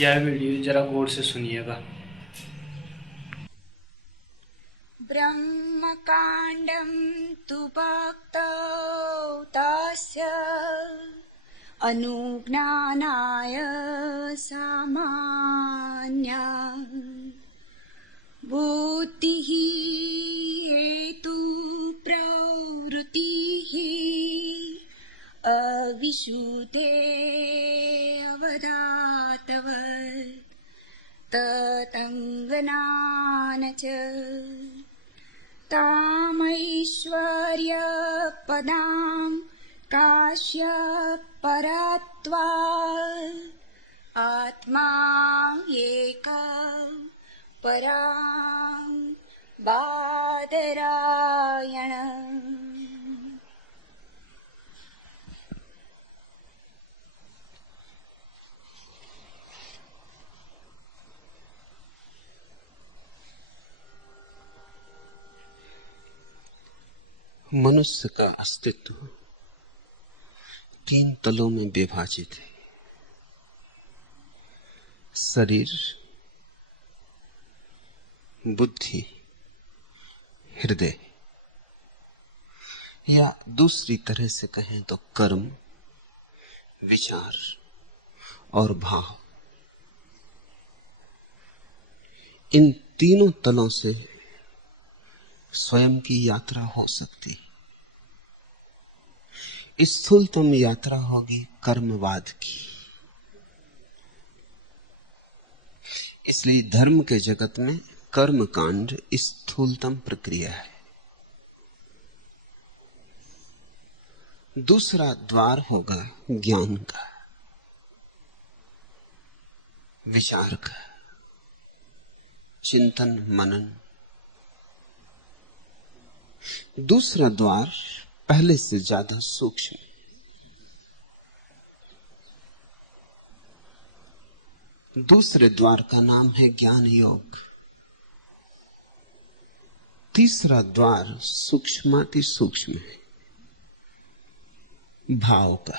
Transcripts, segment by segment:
यह वीडियो जरा गौर से सुनिएगा। ब्रह्मकाण्डं तु भक्तौ तस्य अनुज्ञानाय सामान्या बुद्धिः हेतु प्रवृत्तिः अविशुद्धे अवधातवत् ततङ्गनान च तामैश्वर्यपदां काश्यपरत्वा आत्मा एका परां बादरायण। मनुष्य का अस्तित्व 3 तलों में विभाजित है। शरीर, बुद्धि, हृदय, या दूसरी तरह से कहें तो कर्म, विचार और भाव। इन तीनों तलों से स्वयं की यात्रा हो सकती। स्थूलतम यात्रा होगी कर्मवाद की। इसलिए धर्म के जगत में कर्म कांड स्थूलतम प्रक्रिया है। दूसरा द्वार होगा ज्ञान का, विचार का, चिंतन मनन। दूसरा द्वार पहले से ज्यादा सूक्ष्म। दूसरे द्वार का नाम है ज्ञान योग। तीसरा द्वार सूक्ष्माति सूक्ष्म है, भाव का,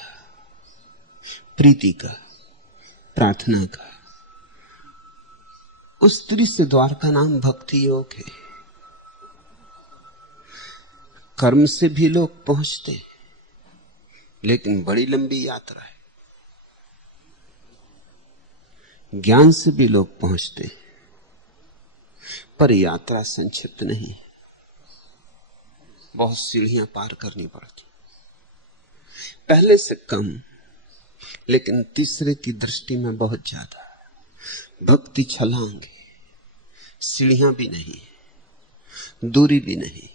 प्रीति का, प्रार्थना का। उस तीसरे द्वार का नाम भक्ति योग है। कर्म से भी लोग पहुंचते, लेकिन बड़ी लंबी यात्रा है। ज्ञान से भी लोग पहुंचते, पर यात्रा संक्षिप्त नहीं, बहुत सीढ़ियां पार करनी पड़ती। पहले से कम, लेकिन तीसरे की दृष्टि में बहुत ज्यादा। भक्ति छलांग, सीढ़ियां भी नहीं, दूरी भी नहीं।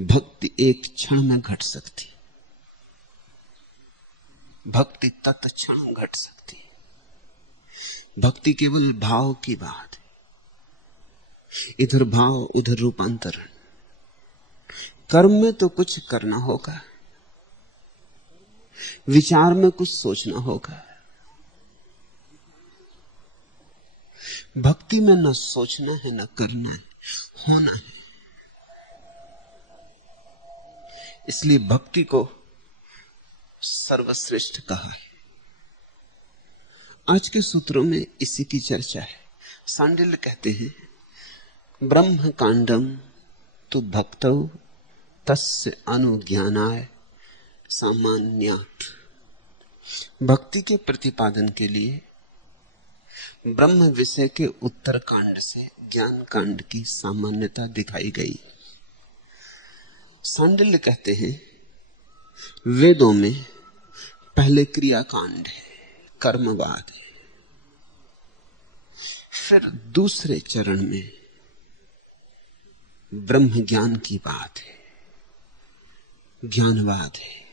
भक्ति एक क्षण में घट सकती, भक्ति तत्क्षण घट सकती। भक्ति केवल भाव की बात है। इधर भाव उधर रूपांतरण। कर्म में तो कुछ करना होगा, विचार में कुछ सोचना होगा। भक्ति में न सोचना है न करना है, होना है। इसलिए भक्ति को सर्वश्रेष्ठ कहा है। आज के सूत्रों में इसी की चर्चा है। सांडिल्य कहते हैं, ब्रह्म कांडम तु भक्तौ तस्य अनुज्ञानाय सामान्यात्। भक्ति के प्रतिपादन के लिए ब्रह्म विषय के उत्तर कांड से ज्ञान कांड की सामान्यता दिखाई गई। सांडिल्य कहते हैं, वेदों में पहले क्रिया कांड है, कर्मवाद है। फिर दूसरे चरण में ब्रह्म ज्ञान की बात है, ज्ञानवाद है।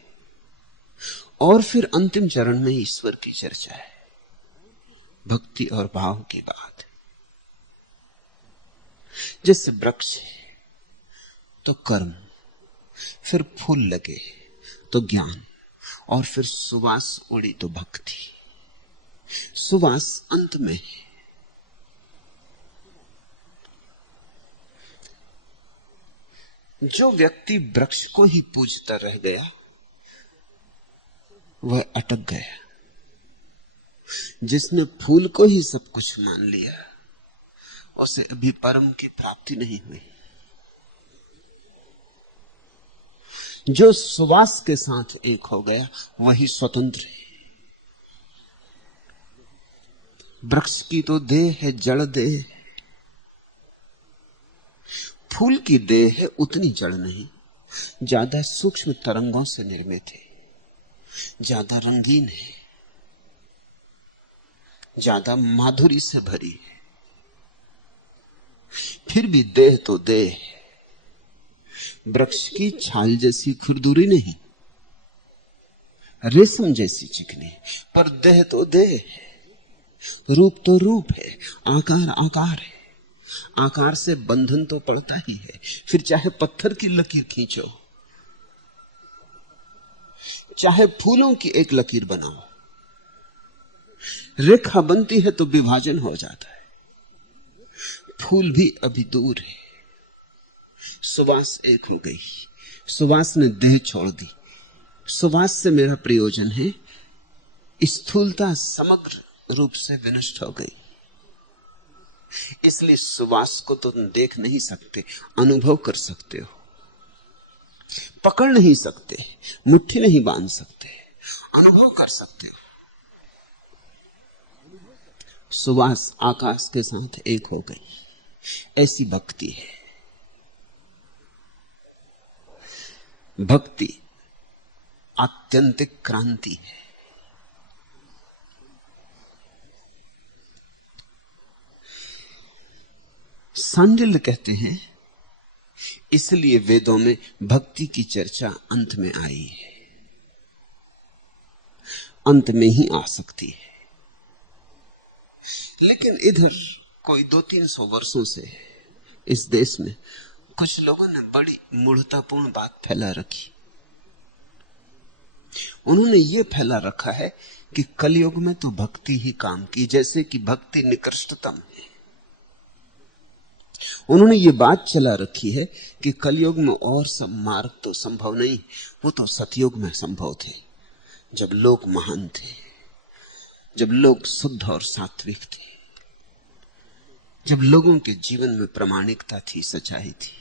और फिर अंतिम चरण में ईश्वर की चर्चा है, भक्ति और भाव की बात है। जैसे वृक्ष है तो कर्म, फिर फूल लगे तो ज्ञान, और फिर सुवास उड़ी तो भक्ति। सुवास अंत में है। जो व्यक्ति वृक्ष को ही पूजता रह गया वह अटक गया। जिसने फूल को ही सब कुछ मान लिया, उसे अभी परम की प्राप्ति नहीं हुई। जो सुवास के साथ एक हो गया वही स्वतंत्र है। वृक्ष की तो देह है जड़ देह, फूल की देह है उतनी जड़ नहीं, ज्यादा सूक्ष्म तरंगों से निर्मित है, ज्यादा रंगीन है, ज्यादा माधुरी से भरी है। फिर भी देह तो देह है, वृक्ष की छाल जैसी खुरदुरी नहीं, रेशम जैसी चिकनी, पर देह तो देह है, रूप तो रूप है, आकार आकार है। आकार से बंधन तो पड़ता ही है, फिर चाहे पत्थर की लकीर खींचो, चाहे फूलों की एक लकीर बनाओ, रेखा बनती है तो विभाजन हो जाता है। फूल भी अभी दूर है। सुवास एक हो गई, सुवास ने देह छोड़ दी। सुवास से मेरा प्रयोजन है स्थूलता समग्र रूप से विनष्ट हो गई। इसलिए सुवास को तो तुम देख नहीं सकते, अनुभव कर सकते हो, पकड़ नहीं सकते, मुट्ठी नहीं बांध सकते, अनुभव कर सकते हो। सुवास आकाश के साथ एक हो गई, ऐसी भक्ति है। भक्ति आत्यंतिक क्रांति है। सांडिल्य कहते हैं इसलिए वेदों में भक्ति की चर्चा अंत में आई है, अंत में ही आ सकती है। लेकिन इधर कोई 200-300 वर्षों से इस देश में कुछ लोगों ने बड़ी मूढ़तापूर्ण बात फैला रखी। उन्होंने ये फैला रखा है कि कलयुग में तो भक्ति ही काम की, जैसे कि भक्ति निकृष्टतम है। उन्होंने ये बात चला रखी है कि कलयुग में और सब मार्ग तो संभव नहीं, वो तो सतयुग में संभव थे, जब लोग महान थे, जब लोग शुद्ध और सात्विक थे, जब लोगों के जीवन में प्रामाणिकता थी, सच्चाई थी,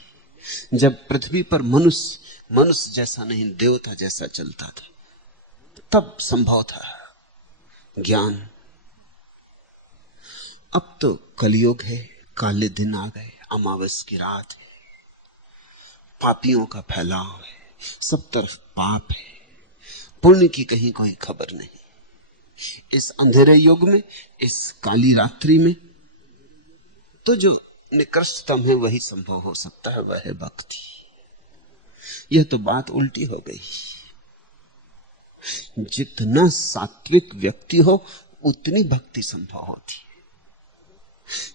जब पृथ्वी पर मनुष्य जैसा नहीं देवता जैसा चलता था, तब संभव था ज्ञान। अब तो कलयुग है, काले दिन आ गए, अमावस की रात है, पापियों का फैलाव है, सब तरफ पाप है, पुण्य की कहीं कोई खबर नहीं। इस अंधेरे युग में, इस काली रात्रि में तो जो निकृष्टतम है वही संभव हो सकता है, वह है भक्ति। यह तो बात उल्टी हो गई। जितना सात्विक व्यक्ति हो उतनी भक्ति संभव होती है,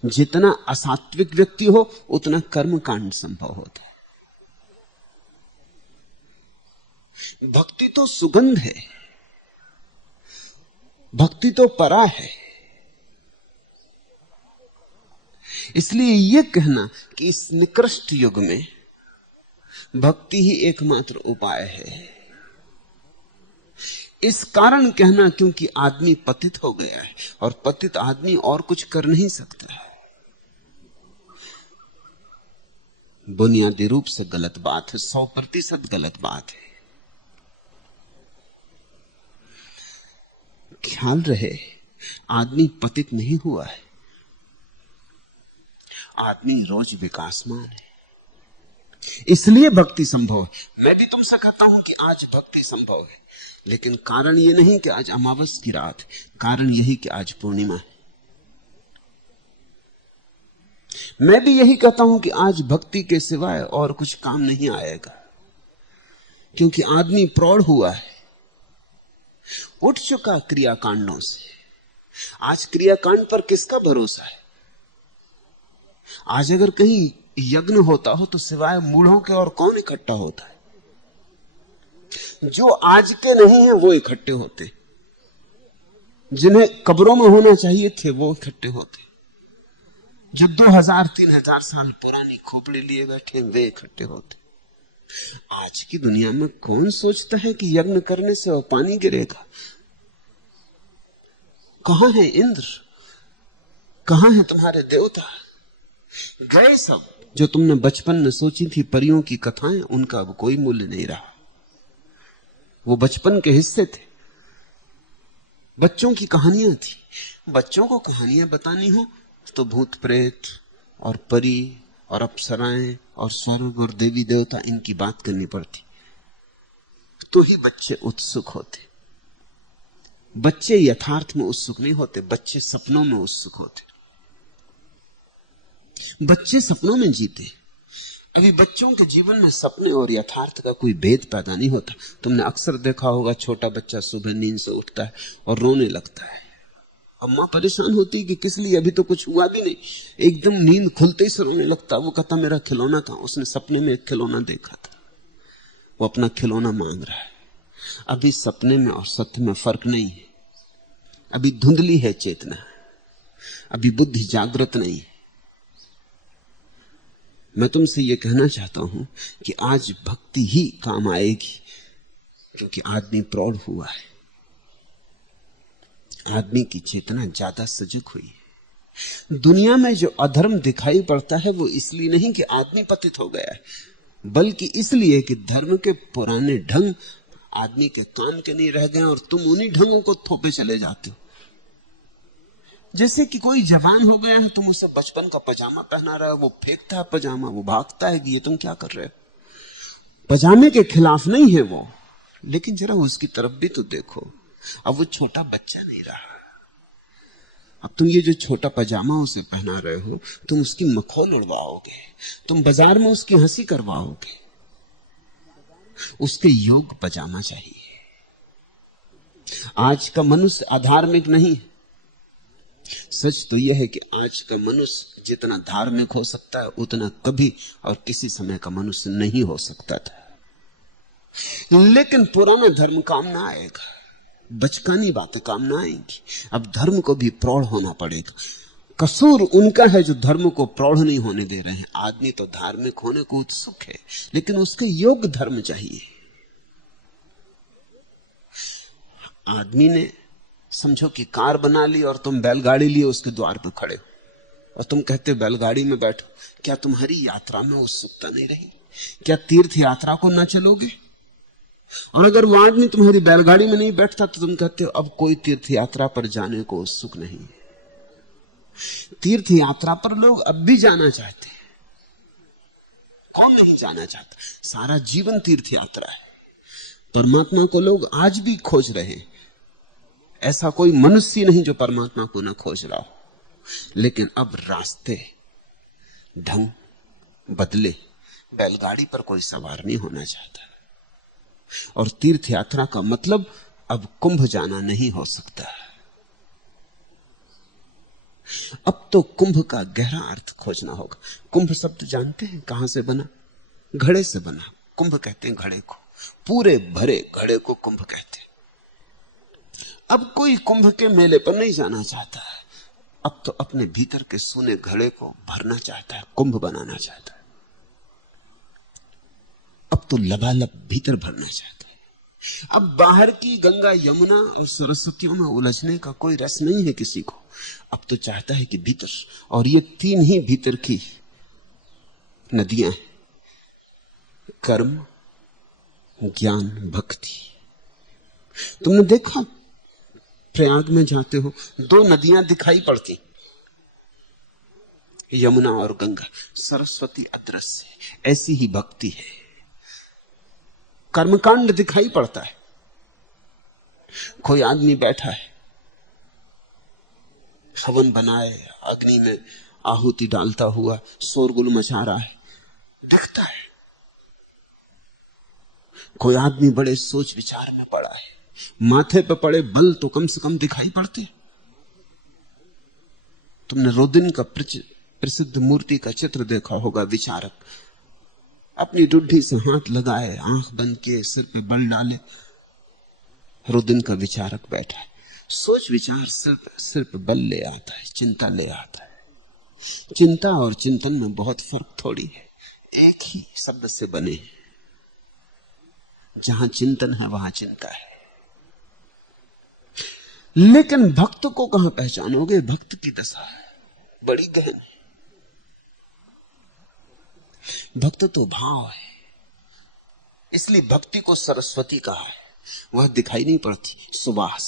जितना असात्विक व्यक्ति हो उतना कर्मकांड संभव होता है। भक्ति तो सुगंध है, भक्ति तो परा है। इसलिए यह कहना कि इस निकृष्ट युग में भक्ति ही एकमात्र उपाय है, इस कारण कहना क्योंकि आदमी पतित हो गया है और पतित आदमी और कुछ कर नहीं सकता है, बुनियादी रूप से गलत बात है, 100% गलत बात है। ख्याल रहे, आदमी पतित नहीं हुआ है, आदमी रोज विकासमान है, इसलिए भक्ति संभव है। मैं भी तुमसे कहता हूं कि आज भक्ति संभव है, लेकिन कारण यह नहीं कि आज अमावस की रात है, कारण यही कि आज पूर्णिमा है। मैं भी यही कहता हूं कि आज भक्ति के सिवाय और कुछ काम नहीं आएगा, क्योंकि आदमी प्रौढ़ हुआ है, उठ चुका क्रियाकांडों से। आज क्रियाकांड पर किसका भरोसा है? आज अगर कहीं यज्ञ होता हो तो सिवाय मूढ़ों के और कौन इकट्ठा होता है? जो आज के नहीं है वो इकट्ठे होते, जिन्हें कब्रों में होना चाहिए थे वो इकट्ठे होते, जो 2000-3000 साल पुरानी खोपड़ी लिए बैठे वे इकट्ठे होते। आज की दुनिया में कौन सोचता है कि यज्ञ करने से वो पानी गिरेगा? कहां है इंद्र, कहां है तुम्हारे देवता? गए सब। जो तुमने बचपन में सोची थी परियों की कथाएं, उनका अब कोई मूल्य नहीं रहा। वो बचपन के हिस्से थे, बच्चों की कहानियां थी। बच्चों को कहानियां बतानी हो तो भूत प्रेत और परी और अप्सराएं और स्वर्ग और देवी देवता, इनकी बात करनी पड़ती, तो ही बच्चे उत्सुक होते। बच्चे यथार्थ में उत्सुक नहीं होते, बच्चे सपनों में उत्सुक होते, बच्चे सपनों में जीते। अभी बच्चों के जीवन में सपने और यथार्थ का कोई भेद पैदा नहीं होता। तुमने अक्सर देखा होगा, छोटा बच्चा सुबह नींद से उठता है और रोने लगता है। अब मां परेशान होती है कि किस लिए, अभी तो कुछ हुआ भी नहीं। एकदम नींद खुलते ही से रोने लगता। वो कहता मेरा खिलौना कहां? उसने सपने में एक खिलौना देखा था, वो अपना खिलौना मांग रहा है। अभी सपने में और सत्य में फर्क नहीं है। अभी धुंधली है चेतना, अभी बुद्धि जागृत नहीं है। मैं तुमसे यह कहना चाहता हूं कि आज भक्ति ही काम आएगी, क्योंकि आदमी प्रौढ़ हुआ है, आदमी की चेतना ज्यादा सजग हुई है। दुनिया में जो अधर्म दिखाई पड़ता है वो इसलिए नहीं कि आदमी पतित हो गया है, बल्कि इसलिए कि धर्म के पुराने ढंग आदमी के काम के नहीं रह गए और तुम उन्हीं ढंगों को थोपे चले जाते हो। जैसे कि कोई जवान हो गया है, तुम उसे बचपन का पजामा पहना रहे हो, वो फेंकता है पजामा, वो भागता है कि ये तुम क्या कर रहे हो। पजामे के खिलाफ नहीं है वो, लेकिन जरा उसकी तरफ भी तो देखो। अब वो छोटा बच्चा नहीं रहा। अब तुम ये जो छोटा पजामा उसे पहना रहे हो, तुम उसकी मखौल उड़वाओगे, तुम बाजार में उसकी हंसी करवाओगे। उसके योग पजामा चाहिए। आज का मनुष्य अधार्मिक नहीं है। सच तो यह है कि आज का मनुष्य जितना धार्मिक हो सकता है, उतना कभी और किसी समय का मनुष्य नहीं हो सकता था। लेकिन पुराना धर्म काम ना आएगा, बचकानी बातें काम ना आएंगी। अब धर्म को भी प्रौढ़ होना पड़ेगा। कसूर उनका है जो धर्म को प्रौढ़ नहीं होने दे रहे हैं। आदमी तो धार्मिक होने को उत्सुक है, लेकिन उसके योग्य धर्म चाहिए। आदमी ने समझो कि कार बना ली और तुम बैलगाड़ी लिए उसके द्वार पर खड़े हो और तुम कहते हो बैलगाड़ी में बैठो। क्या तुम्हारी यात्रा में उत्सुकता नहीं रही? क्या तीर्थ यात्रा को ना चलोगे? और अगर वो आदमी तुम्हारी बैलगाड़ी में नहीं बैठता तो तुम कहते हो अब कोई तीर्थ यात्रा पर जाने को उत्सुक नहीं। तीर्थ यात्रा पर लोग अब भी जाना चाहते हैं। कौन नहीं जाना चाहता? सारा जीवन तीर्थ यात्रा है। परमात्मा को लोग आज भी खोज रहे हैं। ऐसा कोई मनुष्य नहीं जो परमात्मा को न खोज रहा हो। लेकिन अब रास्ते ढंग बदले। बैलगाड़ी पर कोई सवार नहीं होना चाहता। और तीर्थ यात्रा का मतलब अब कुंभ जाना नहीं हो सकता। अब तो कुंभ का गहरा अर्थ खोजना होगा। कुंभ शब्द जानते हैं कहां से बना? घड़े से बना। कुंभ कहते हैं घड़े को, पूरे भरे घड़े को कुंभ कहते हैं। अब कोई कुंभ के मेले पर नहीं जाना चाहता है। अब तो अपने भीतर के सूने घड़े को भरना चाहता है, कुंभ बनाना चाहता है। अब तो लबालब भीतर भरना चाहता है। अब बाहर की गंगा यमुना और सरस्वतियों में उलझने का कोई रस नहीं है किसी को। अब तो चाहता है कि भीतर, और ये तीन ही भीतर की नदियां हैं, कर्म, ज्ञान, भक्ति। तुमने देखा प्रयाग में जाते हो, दो नदियां दिखाई पड़ती, यमुना और गंगा। सरस्वती अदृश्य है। ऐसी ही भक्ति है। कर्मकांड दिखाई पड़ता है। कोई आदमी बैठा है, हवन बनाए, अग्नि में आहुति डालता हुआ शोरगुल मचा रहा है, दिखता है। कोई आदमी बड़े सोच विचार में पड़ा है, माथे पे पड़े बल तो कम से कम दिखाई पड़ते। तुमने रोदिन का प्रसिद्ध मूर्ति का चित्र देखा होगा। विचारक अपनी डुड्ढी से हाथ लगाए, आंख बंद किए, सिर पे बल डाले, रोदिन का विचारक बैठा है। सोच विचार सिर पे बल ले आता है, चिंता ले आता है। चिंता और चिंतन में बहुत फर्क थोड़ी है, एक ही शब्द से बने हैं। जहां चिंतन है वहां चिंता है। लेकिन भक्त को कहां पहचानोगे? भक्त की दशा है बड़ी गहन है। भक्त तो भाव है, इसलिए भक्ति को सरस्वती कहा है। वह दिखाई नहीं पड़ती, सुवास,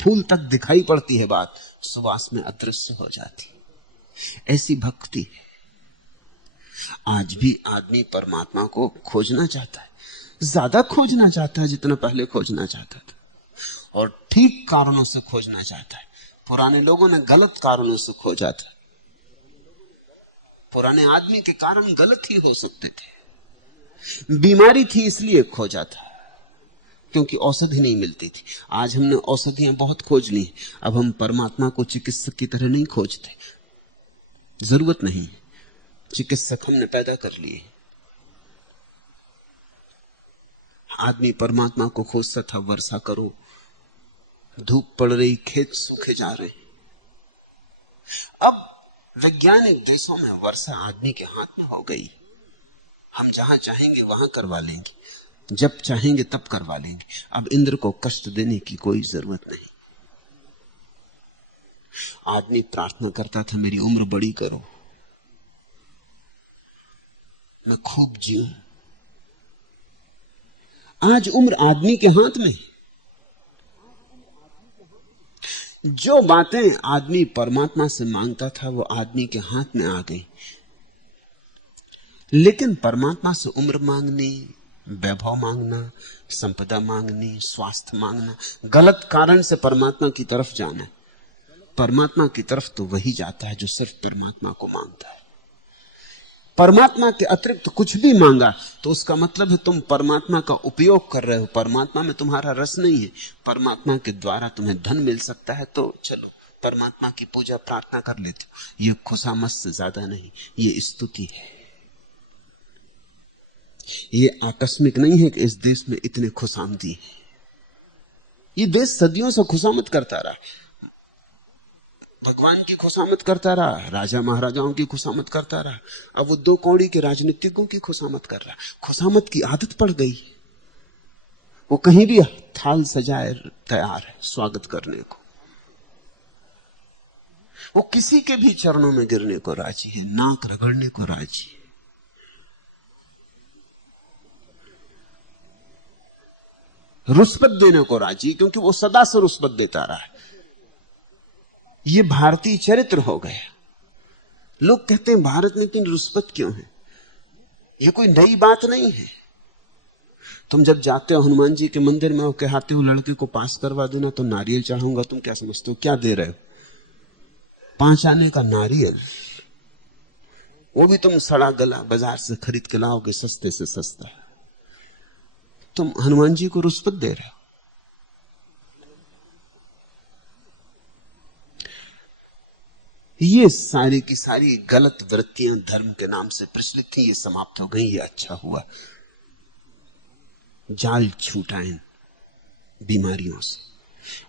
फूल तक दिखाई पड़ती है बात, सुवास में अदृश्य हो जाती। ऐसी भक्ति है। आज भी आदमी परमात्मा को खोजना चाहता है, ज्यादा खोजना चाहता है जितना पहले खोजना चाहता था, और ठीक कारणों से खोजना चाहता है। पुराने लोगों ने गलत कारणों से खोजा था। पुराने आदमी के कारण गलत ही हो सकते थे। बीमारी थी इसलिए खोजा था, क्योंकि औषधि नहीं मिलती थी। आज हमने औषधियां बहुत खोज ली, अब हम परमात्मा को चिकित्सक की तरह नहीं खोजते, जरूरत नहीं, चिकित्सक हमने पैदा कर लिए। आदमी परमात्मा को खोजता था, वर्षा करो, धूप पड़ रही, खेत सूखे जा रहे। अब वैज्ञानिक देशों में वर्षा आदमी के हाथ में हो गई। हम जहां चाहेंगे वहां करवा लेंगे, जब चाहेंगे तब करवा लेंगे। अब इंद्र को कष्ट देने की कोई जरूरत नहीं। आदमी प्रार्थना करता था, मेरी उम्र बड़ी करो, मैं खूब जीऊं। आज उम्र आदमी के हाथ में। जो बातें आदमी परमात्मा से मांगता था वो आदमी के हाथ में आ गई। लेकिन परमात्मा से उम्र मांगनी, वैभव मांगना, संपदा मांगनी, स्वास्थ्य मांगना, गलत कारण से परमात्मा की तरफ जाना। परमात्मा की तरफ तो वही जाता है जो सिर्फ परमात्मा को मांगता है। परमात्मा के अतिरिक्त कुछ भी मांगा तो उसका मतलब है तुम परमात्मा का उपयोग कर रहे हो, परमात्मा में तुम्हारा रस नहीं है। परमात्मा के द्वारा तुम्हें धन मिल सकता है तो चलो परमात्मा की पूजा प्रार्थना कर लेते हो। यह खुशामद से ज्यादा नहीं, ये स्तुति है। ये आकस्मिक नहीं है कि इस देश में इतने खुशामदी हैं। ये देश सदियों से खुशामद करता रहा, भगवान की खुशामद करता रहा, राजा महाराजाओं की खुशामद करता रहा। अब वो दो कौड़ी के राजनीतिकों की खुशामद कर रहा। खुशामद की आदत पड़ गई। वो कहीं भी थाल सजाए तैयार है स्वागत करने को। वो किसी के भी चरणों में गिरने को राजी है, नाक रगड़ने को राजी है। रुस्पत देने को राजी, क्योंकि वो सदा से रुस्पत देता रहा है। ये भारतीय चरित्र हो गया। लोग कहते हैं भारत में इतनी रुस्पत क्यों है? ये कोई नई बात नहीं है। तुम जब जाते हो हनुमान जी के मंदिर में और कहते हो लड़के को पास करवा देना तो नारियल चढ़ाऊंगा, तुम क्या समझते हो क्या दे रहे हो? 5 आने का नारियल, वो भी तुम सड़ा गला बाजार से खरीद के लाओगे, सस्ते से सस्ता। तुम हनुमान जी को रुस्पत दे रहे हो। ये सारी की सारी गलत वृत्तियां धर्म के नाम से प्रचलित थी, ये समाप्त हो गई। ये अच्छा हुआ, जाल छूटा इन बीमारियों से।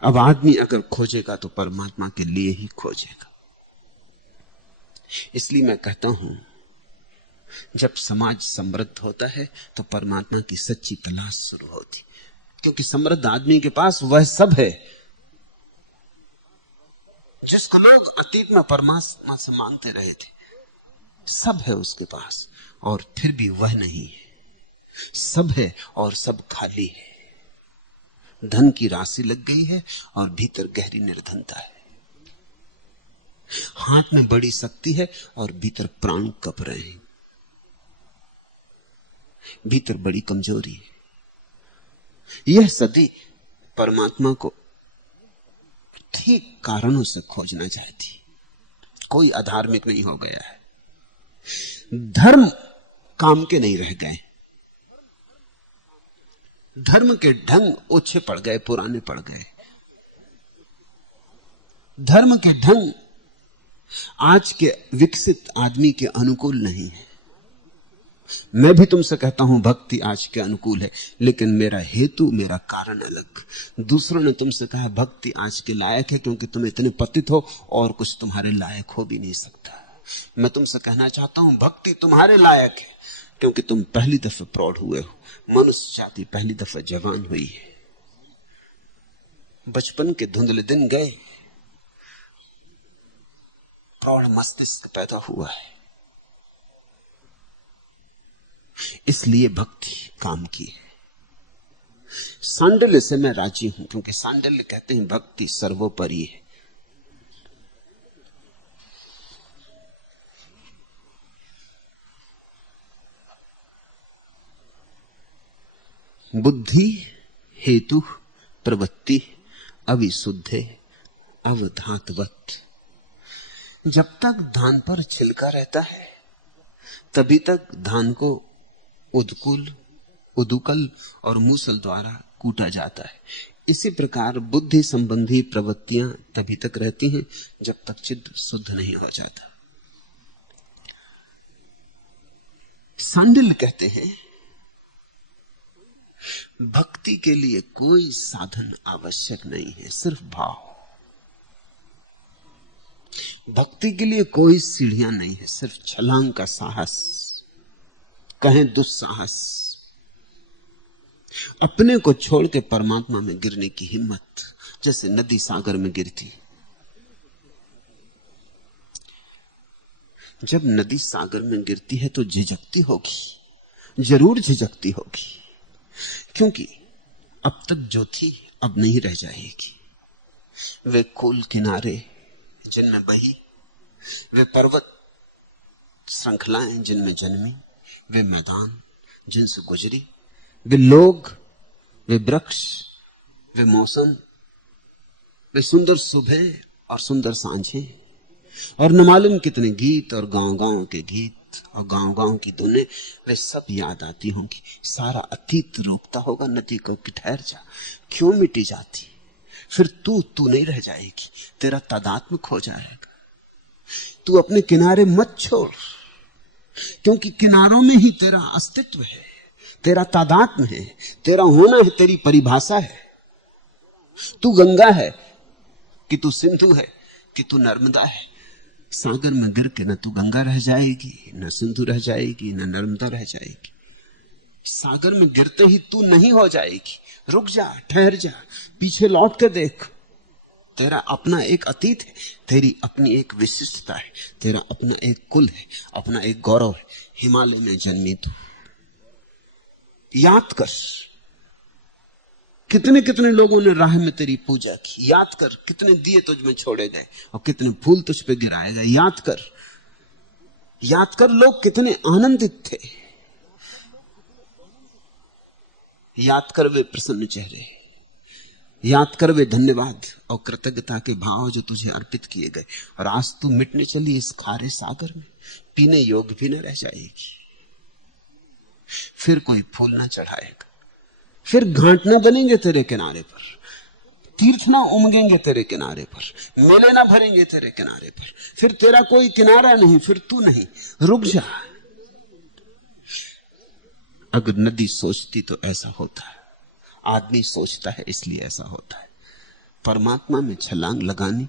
अब आदमी अगर खोजेगा तो परमात्मा के लिए ही खोजेगा। इसलिए मैं कहता हूं, जब समाज समृद्ध होता है तो परमात्मा की सच्ची तलाश शुरू होती, क्योंकि समृद्ध आदमी के पास वह सब है जिसको लोग अतीत में परमात्मा से मांगते रहे थे। सब है उसके पास, और फिर भी वह नहीं है। सब है और सब खाली है। धन की राशि लग गई है और भीतर गहरी निर्धनता है। हाथ में बड़ी शक्ति है और भीतर प्राण कप रहे हैं, भीतर बड़ी कमजोरी है। यह सदी परमात्मा को ठीक कारणों से खोजना चाहती। कोई अधार्मिक नहीं हो गया है। धर्म काम के नहीं रह गए। धर्म के ढंग ओछे पड़ गए, पुराने पड़ गए। धर्म के ढंग आज के विकसित आदमी के अनुकूल नहीं है। मैं भी तुमसे कहता हूं भक्ति आज के अनुकूल है, लेकिन मेरा हेतु, मेरा कारण अलग। दूसरों ने तुमसे कहा भक्ति आज के लायक है क्योंकि तुम इतने पतित हो और कुछ तुम्हारे लायक हो भी नहीं सकता। मैं तुमसे कहना चाहता हूं भक्ति तुम्हारे लायक है क्योंकि तुम पहली दफे प्रौढ़ हुए हो। मनुष्य जाति पहली दफे जवान हुई है। बचपन के धुंधले दिन गए, प्रौढ़ मस्तिष्क पैदा हुआ है। इसलिए भक्ति काम की है। सांडल्य से मैं राजी हूं, क्योंकि सांडल्य कहते हैं भक्ति सर्वोपरि है। बुद्धि हेतु प्रवृत्ति अविशुद्धे अवधातवत। जब तक धान पर छिलका रहता है तभी तक धान को उदकुल, उदुकल और मूसल द्वारा कूटा जाता है। इसी प्रकार बुद्धि संबंधी प्रवृत्तियां तभी तक रहती हैं जब तक चित्त शुद्ध नहीं हो जाता। सांडिल्य कहते हैं भक्ति के लिए कोई साधन आवश्यक नहीं है, सिर्फ भाव। भक्ति के लिए कोई सीढ़ियां नहीं है, सिर्फ छलांग का साहस, कहें दुस्साहस, अपने को छोड़ के परमात्मा में गिरने की हिम्मत, जैसे नदी सागर में गिरती। जब नदी सागर में गिरती है तो झिझकती होगी, जरूर झिझकती होगी, क्योंकि अब तक जो थी अब नहीं रह जाएगी। वे कुल किनारे जिनमें बही, वे पर्वत श्रृंखलाएं जिनमें जन्मी, वे मैदान जिनसे गुजरी, वे लोग, वे वृक्ष, वे मौसम, वे सुंदर सुबह और सुंदर सांझें, और न मालूम कितने गीत और गांव-गांव के गीत और गांव-गांव की धुनें, वे सब याद आती होंगी। सारा अतीत रोकता होगा नदी को कि ठहर जा, क्यों मिटी जाती? फिर तू नहीं रह जाएगी, तेरा तादात्म्य खो जाएगा। तू अपने किनारे मत छोड़, क्योंकि किनारों में ही तेरा अस्तित्व है, तेरा तादात्म्य है, तेरा होना है, तेरी परिभाषा है। तू गंगा है कि तू सिंधु है कि तू नर्मदा है। सागर में गिर के न तू गंगा रह जाएगी, न सिंधु रह जाएगी, न नर्मदा रह जाएगी। सागर में गिरते ही तू नहीं हो जाएगी। रुक जा, ठहर जा, पीछे लौट के देख। तेरा अपना एक अतीत है, तेरी अपनी एक विशिष्टता है, तेरा अपना एक कुल है, अपना एक गौरव है। हिमालय में जन्मी तू, याद कर कितने कितने लोगों ने राह में तेरी पूजा की। याद कर कितने दिए तुझ में छोड़े गए और कितने फूल तुझ पे गिराए गए। याद कर लोग कितने आनंदित थे। याद कर वे प्रसन्न चेहरे, याद कर वे धन्यवाद और कृतज्ञता के भाव जो तुझे अर्पित किए गए। और आज तू मिटने चली इस खारे सागर में, पीने योग्य भी न रह जाएगी। फिर कोई फूल ना चढ़ाएगा, फिर घाट ना बनेंगे तेरे किनारे पर, तीर्थ ना उमगेंगे तेरे किनारे पर, मेले ना भरेंगे तेरे किनारे पर। फिर तेरा कोई किनारा नहीं, फिर तू नहीं। रुक जा। अगर नदी सोचती तो ऐसा होता है, आदमी सोचता है इसलिए ऐसा होता है। परमात्मा में छलांग लगानी,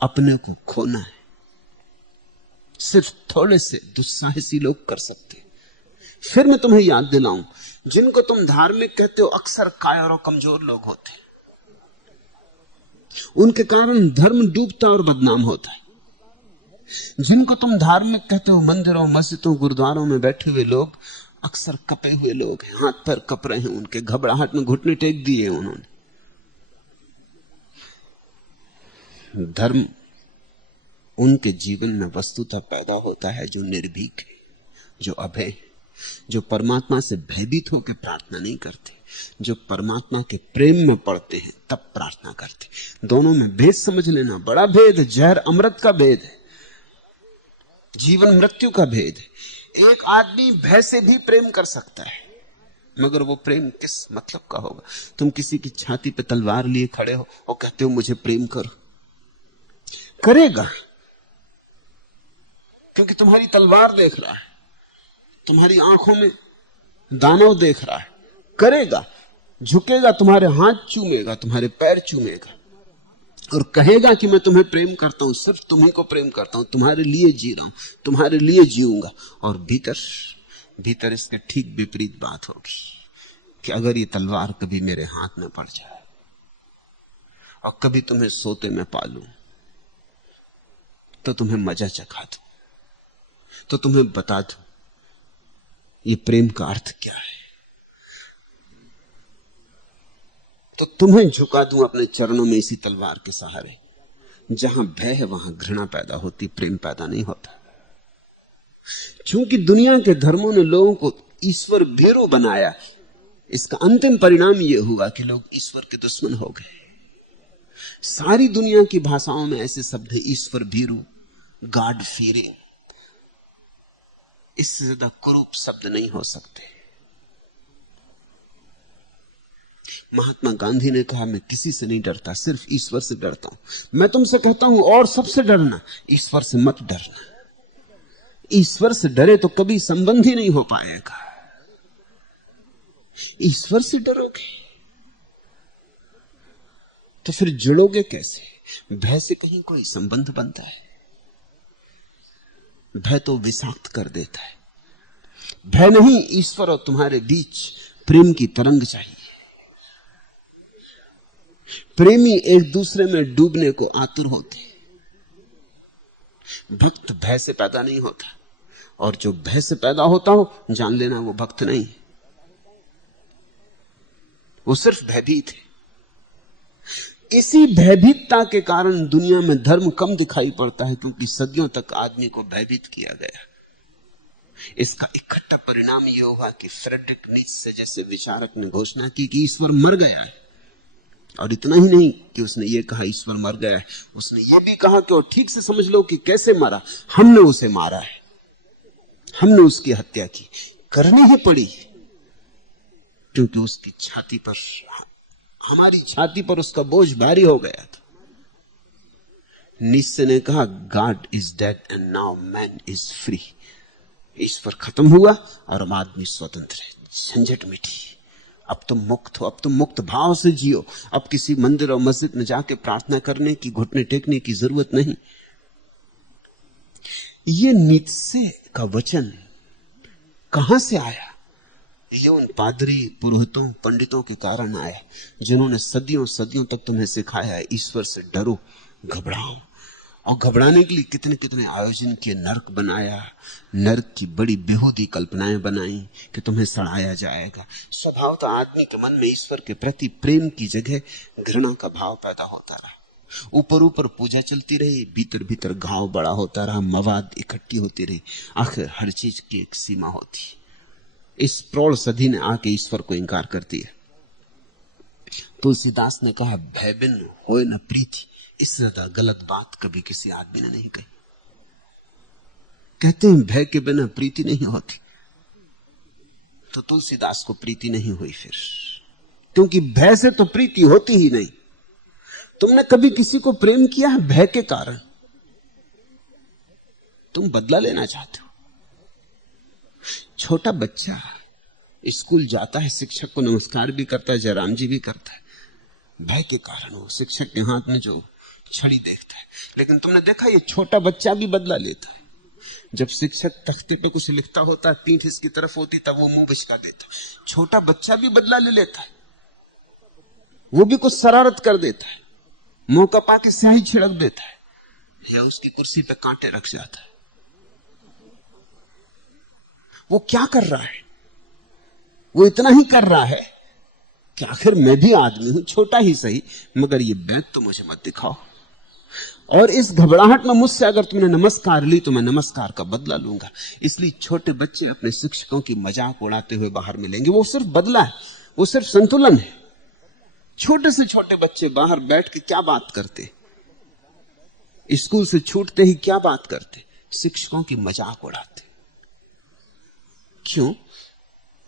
अपने को खोना है, सिर्फ थोड़े से दुस्साहसी लोग कर सकते। फिर मैं तुम्हें याद दिलाऊं, जिनको तुम धार्मिक कहते हो अक्सर कायर और कमजोर लोग होते हैं। उनके कारण धर्म डूबता और बदनाम होता है। जिनको तुम धार्मिक कहते हो मंदिरों, मस्जिदों, गुरुद्वारों में बैठे हुए लोग अक्सर कपे हुए लोग हैं, हाथ पैर कप रहे हैं, उनके घबराहट में घुटने टेक दिए हैं उन्होंने। धर्म उनके जीवन में वस्तुतः पैदा होता है जो निर्भीक है, जो अभय है, जो परमात्मा से भयभीत होकर प्रार्थना नहीं करते, जो परमात्मा के प्रेम में पड़ते हैं तब प्रार्थना करते। दोनों में भेद समझ लेना, बड़ा भेद है। जहर अमृत का भेद है, जीवन मृत्यु का भेद है। एक आदमी भय से भी प्रेम कर सकता है, मगर वो प्रेम किस मतलब का होगा? तुम किसी की छाती पे तलवार लिए खड़े हो और कहते हो मुझे प्रेम करो, करेगा क्योंकि तुम्हारी तलवार देख रहा है, तुम्हारी आंखों में दानव देख रहा है। करेगा, झुकेगा, तुम्हारे हाथ चूमेगा, तुम्हारे पैर चूमेगा और कहेगा कि मैं तुम्हें प्रेम करता हूं, सिर्फ तुम्ही को प्रेम करता हूं, तुम्हारे लिए जी रहा हूं, तुम्हारे लिए जीऊंगा। और भीतर इसके ठीक विपरीत बात होगी कि अगर ये तलवार कभी मेरे हाथ में पड़ जाए और कभी तुम्हें सोते में पालूं तो तुम्हें मजा चखा दूं, तो तुम्हें बता दूं ये प्रेम का अर्थ क्या है, तो तुम्हें झुका दूं अपने चरणों में इसी तलवार के सहारे। जहां भय है वहां घृणा पैदा होती, प्रेम पैदा नहीं होता। क्योंकि दुनिया के धर्मों ने लोगों को ईश्वर भीरु बनाया, इसका अंतिम परिणाम यह हुआ कि लोग ईश्वर के दुश्मन हो गए। सारी दुनिया की भाषाओं में ऐसे शब्द है, ईश्वर भीरु, गॉड फीयरिंग। इससे ज्यादा कुरूप शब्द नहीं हो सकते। महात्मा गांधी ने कहा, मैं किसी से नहीं डरता, सिर्फ ईश्वर से डरता हूं। मैं तुमसे कहता हूं और सबसे डरना, ईश्वर से मत डरना। ईश्वर से डरे तो कभी संबंध ही नहीं हो पाएगा। ईश्वर से डरोगे तो फिर जुड़ोगे कैसे? भय से कहीं कोई संबंध बनता है? भय तो विषाक्त कर देता है। भय नहीं, ईश्वर और तुम्हारे बीच प्रेम की तरंग चाहिए। प्रेमी एक दूसरे में डूबने को आतुर होते। भक्त भय से पैदा नहीं होता, और जो भय से पैदा होता हो जान लेना वो भक्त नहीं, वो सिर्फ भयभीत है। इसी भयभीतता के कारण दुनिया में धर्म कम दिखाई पड़ता है, क्योंकि सदियों तक आदमी को भयभीत किया गया। इसका इकट्ठा परिणाम यह होगा कि फ्रेडरिक नीत्शे जैसे विचारक ने घोषणा की कि ईश्वर मर गया है। और इतना ही नहीं कि उसने ये कहा ईश्वर मर गया है, उसने ये भी कहा कि और ठीक से समझ लो कि कैसे मरा। हमने उसे मारा है, हमने उसकी हत्या की, करनी ही पड़ी, क्योंकि उसकी छाती पर, हमारी छाती पर उसका बोझ भारी हो गया था। नीत्शे ने कहा, God is dead and now man is free. ईश्वर खत्म हुआ और अब आदमी स्वतंत्र है, झंझट मिटी। अब तुम मुक्त हो, अब तुम मुक्त भाव से जियो। अब किसी मंदिर और मस्जिद में जाके प्रार्थना करने की, घुटने टेकने की जरूरत नहीं। ये नीत्शे का वचन कहां से आया? ये उन पादरी, पुरोहितों, पंडितों के कारण आए, जिन्होंने सदियों सदियों तक तुम्हें सिखाया है ईश्वर से डरो, घबराओ। और घबराने के लिए कितने कितने आयोजन किए, नर्क बनाया, नर्क की बड़ी बेहूदी कल्पनाएं बनाई कि तुम्हें सड़ाया जाएगा। स्वभावतः आदमी के मन में ईश्वर के प्रति प्रेम की जगह घृणा का भाव पैदा होता रहा। ऊपर ऊपर पूजा चलती रही, भीतर भीतर घाव बड़ा होता रहा, मवाद इकट्ठी होती रही। आखिर हर चीज की एक सीमा होती। इस प्रौढ़ सदी ने आके ईश्वर को इंकार कर दिया। तुलसीदास ने कहा, भय बिन होए न प्रीति। इससे ज्यादा गलत बात कभी किसी आदमी ने नहीं कही। कहते हैं भय के बिना प्रीति नहीं होती, तो तुलसीदास को प्रीति नहीं हुई फिर, क्योंकि भय से तो प्रीति होती ही नहीं। तुमने कभी किसी को प्रेम किया है भय के कारण? तुम बदला लेना चाहते हो। छोटा बच्चा स्कूल जाता है, शिक्षक को नमस्कार भी करता है, जयराम जी भी करता है, भय के कारण। वो शिक्षक के हाथ में जो छड़ी देखता है। लेकिन तुमने देखा ये छोटा बच्चा भी बदला लेता है। जब शिक्षक तख्ते पे कुछ लिखता होता है, पीठ इसकी तरफ होती, तब वो मुंह बिचका देता। छोटा बच्चा भी बदला ले लेता है, वो भी कुछ शरारत कर देता है, मौका पाके स्याही छिड़क देता है, या उसकी कुर्सी पे कांटे रख जाता है। वो क्या कर रहा है? वो इतना ही कर रहा है कि आखिर मैं भी आदमी हूं, छोटा ही सही, मगर ये बैग तो मुझे मत दिखाओ। और इस घबराहट में मुझसे अगर तुमने नमस्कार ली तो मैं नमस्कार का बदला लूंगा। इसलिए छोटे बच्चे अपने शिक्षकों की मजाक उड़ाते हुए बाहर मिलेंगे। वो सिर्फ बदला है, वो सिर्फ संतुलन है। छोटे से छोटे बच्चे बाहर बैठ के क्या बात करते, स्कूल से छूटते ही क्या बात करते? शिक्षकों की मजाक उड़ाते। क्यों?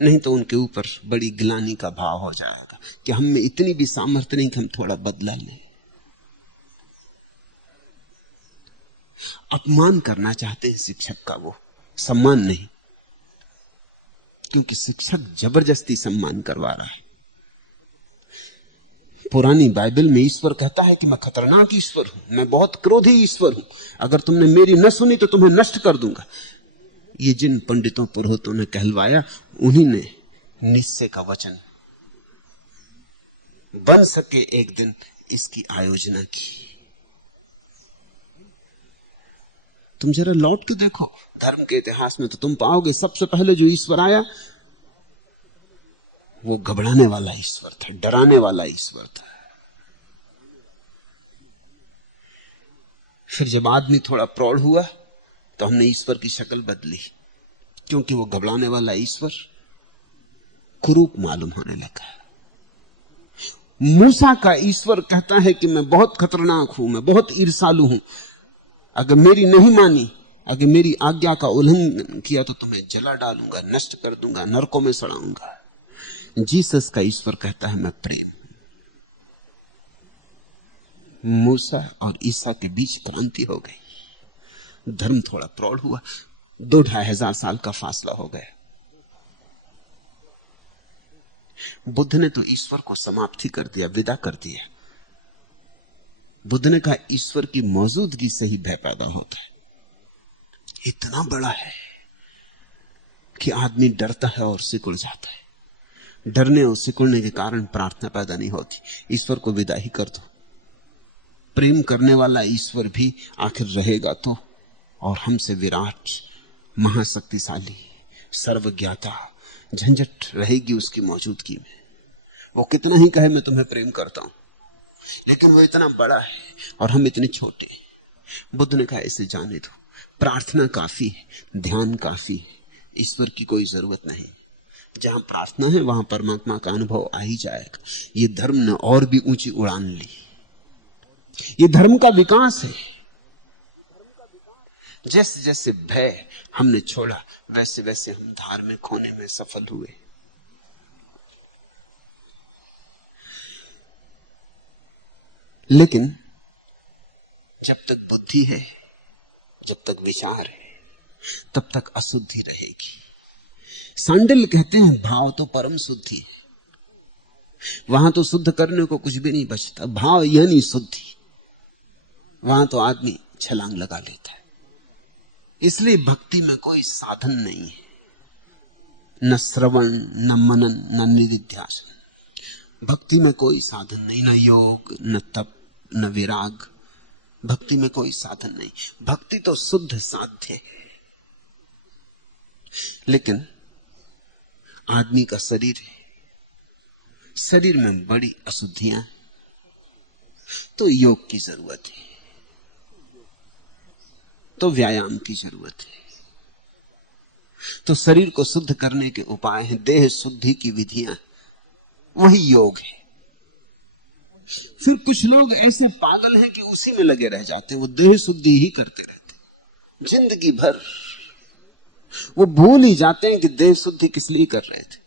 नहीं तो उनके ऊपर बड़ी गिलानी का भाव हो जाएगा कि हम में इतनी भी सामर्थ्य नहीं कि हम थोड़ा बदला लें। अपमान करना चाहते हैं शिक्षक का, वो सम्मान नहीं, क्योंकि शिक्षक जबरदस्ती सम्मान करवा रहा है। पुरानी बाइबल में ईश्वर कहता है कि मैं खतरनाक ईश्वर हूं, मैं बहुत क्रोधी ईश्वर हूं, अगर तुमने मेरी न सुनी तो तुम्हें नष्ट कर दूंगा। ये जिन पंडितों पुरोहितों ने कहलवाया, उन्हीं ने नीत्शे का वचन बन सके एक दिन इसकी आयोजना की। तुम जरा लौट के देखो धर्म के इतिहास में, तो तुम पाओगे सबसे पहले जो ईश्वर आया वो घबराने वाला ईश्वर था, डराने वाला ईश्वर था। फिर जब आदमी थोड़ा प्रौढ़ हुआ तो हमने ईश्वर की शक्ल बदली, क्योंकि वो घबराने वाला ईश्वर कुरूप मालूम होने लगा। मूसा का ईश्वर कहता है कि मैं बहुत खतरनाक हूं, मैं बहुत ईर्ष्यालु हूं, अगर मेरी नहीं मानी, अगर मेरी आज्ञा का उल्लंघन किया तो तुम्हें जला डालूंगा, नष्ट कर दूंगा, नरकों में सड़ाऊंगा। जीसस का ईश्वर कहता है मैं प्रेम हूं। मूसा और ईसा के बीच क्रांति हो गई। धर्म थोड़ा प्रौढ़ हुआ, 2-2,500 साल का फासला हो गया। बुद्ध ने तो ईश्वर को समाप्ति कर दिया, विदा कर दिया। बुद्ध ने कहा ईश्वर की मौजूदगी से ही भय पैदा होता है। इतना बड़ा है कि आदमी डरता है और सिकुड़ जाता है। डरने और सिकुड़ने के कारण प्रार्थना पैदा नहीं होती। ईश्वर को विदा ही कर दो। प्रेम करने वाला ईश्वर भी आखिर रहेगा तो, और हमसे विराट, महाशक्तिशाली, सर्वज्ञाता, झंझट रहेगी उसकी मौजूदगी में। वो कितना ही कहे मैं तुम्हें प्रेम करता हूं, लेकिन वो इतना बड़ा है और हम इतने छोटे। बुद्ध ने कहा इसे जाने दो, प्रार्थना काफी है, ध्यान काफी है, ईश्वर की कोई जरूरत नहीं। जहां प्रार्थना है वहां परमात्मा का अनुभव आ ही जाएगा। ये धर्म ने और भी ऊंची उड़ान ली। ये धर्म का विकास है। जैसे जैसे भय हमने छोड़ा वैसे वैसे हम धार्मिक होने में सफल हुए। लेकिन जब तक बुद्धि है, जब तक विचार है, तब तक अशुद्धि रहेगी। सांडिल्य कहते हैं भाव तो परम शुद्धि है। वहां तो शुद्ध करने को कुछ भी नहीं बचता, भाव यानी शुद्धि। वहां तो आदमी छलांग लगा लेता है। इसलिए भक्ति में कोई साधन नहीं है, न श्रवण, न मनन, न निधिध्यासन। भक्ति में कोई साधन नहीं, न योग, न तप, न विराग। भक्ति में कोई साधन नहीं। भक्ति तो शुद्ध साध्य है। लेकिन आदमी का शरीर है, शरीर में बड़ी अशुद्धियां, तो योग की जरूरत है, तो व्यायाम की जरूरत है। तो शरीर को शुद्ध करने के उपाय हैं, देह शुद्धि की विधियां, वही योग है। फिर कुछ लोग ऐसे पागल हैं कि उसी में लगे रह जाते हैं, वो देह शुद्धि ही करते रहते हैं जिंदगी भर। वो भूल ही जाते हैं कि देह शुद्धि किस लिए कर रहे थे।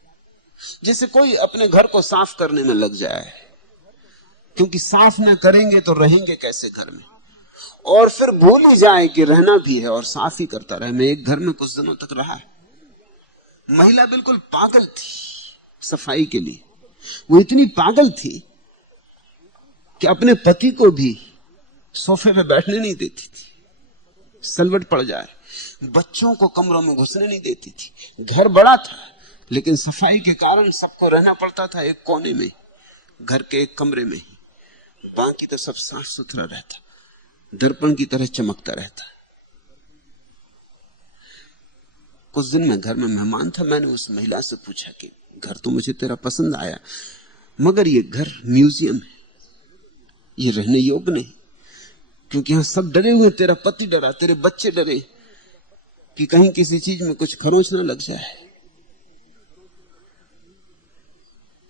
जैसे कोई अपने घर को साफ करने में लग जाए, क्योंकि साफ ना करेंगे तो रहेंगे कैसे घर में, और फिर भूल ही जाए कि रहना भी है और साफ ही करता रहे। मैं एक घर में कुछ दिनों तक रहा है, महिला बिल्कुल पागल थी सफाई के लिए। वो इतनी पागल थी कि अपने पति को भी सोफे पे बैठने नहीं देती थी, सलवट पड़ जाए। बच्चों को कमरों में घुसने नहीं देती थी। घर बड़ा था लेकिन सफाई के कारण सबको रहना पड़ता था एक कोने में, घर के एक कमरे में ही। बाकी तो सब साफ सुथरा रहता, दर्पण की तरह चमकता रहता। कुछ दिन मैं घर में मेहमान था। मैंने उस महिला से पूछा कि घर तो मुझे तेरा पसंद आया, मगर ये घर म्यूजियम है, ये रहने योग्य नहीं, क्योंकि यहां सब डरे हुए। तेरा पति डरा, तेरे बच्चे डरे कि कहीं किसी चीज में कुछ खरोंच ना लग जाए।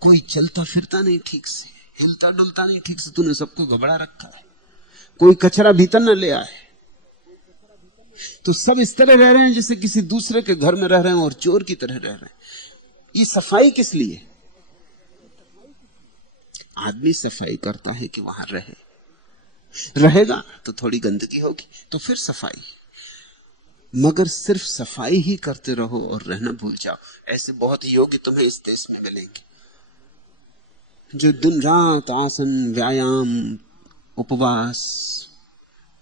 कोई चलता फिरता नहीं ठीक से, हिलता डुलता नहीं ठीक से, तूने सबको घबरा रखा है। कोई कचरा भीतर न ले आए। तो सब इस तरह रह रहे हैं जैसे किसी दूसरे के घर में रह रहे हैं और चोर की तरह रह रहे हैं। ये सफाई किस लिए? आदमी सफाई करता है कि वहां रहेगा तो थोड़ी गंदगी होगी, तो फिर सफाई। मगर सिर्फ सफाई ही करते रहो और रहना भूल जाओ। ऐसे बहुत योगी तुम्हें इस देश में मिलेंगे जो दिन रात आसन, व्यायाम, उपवास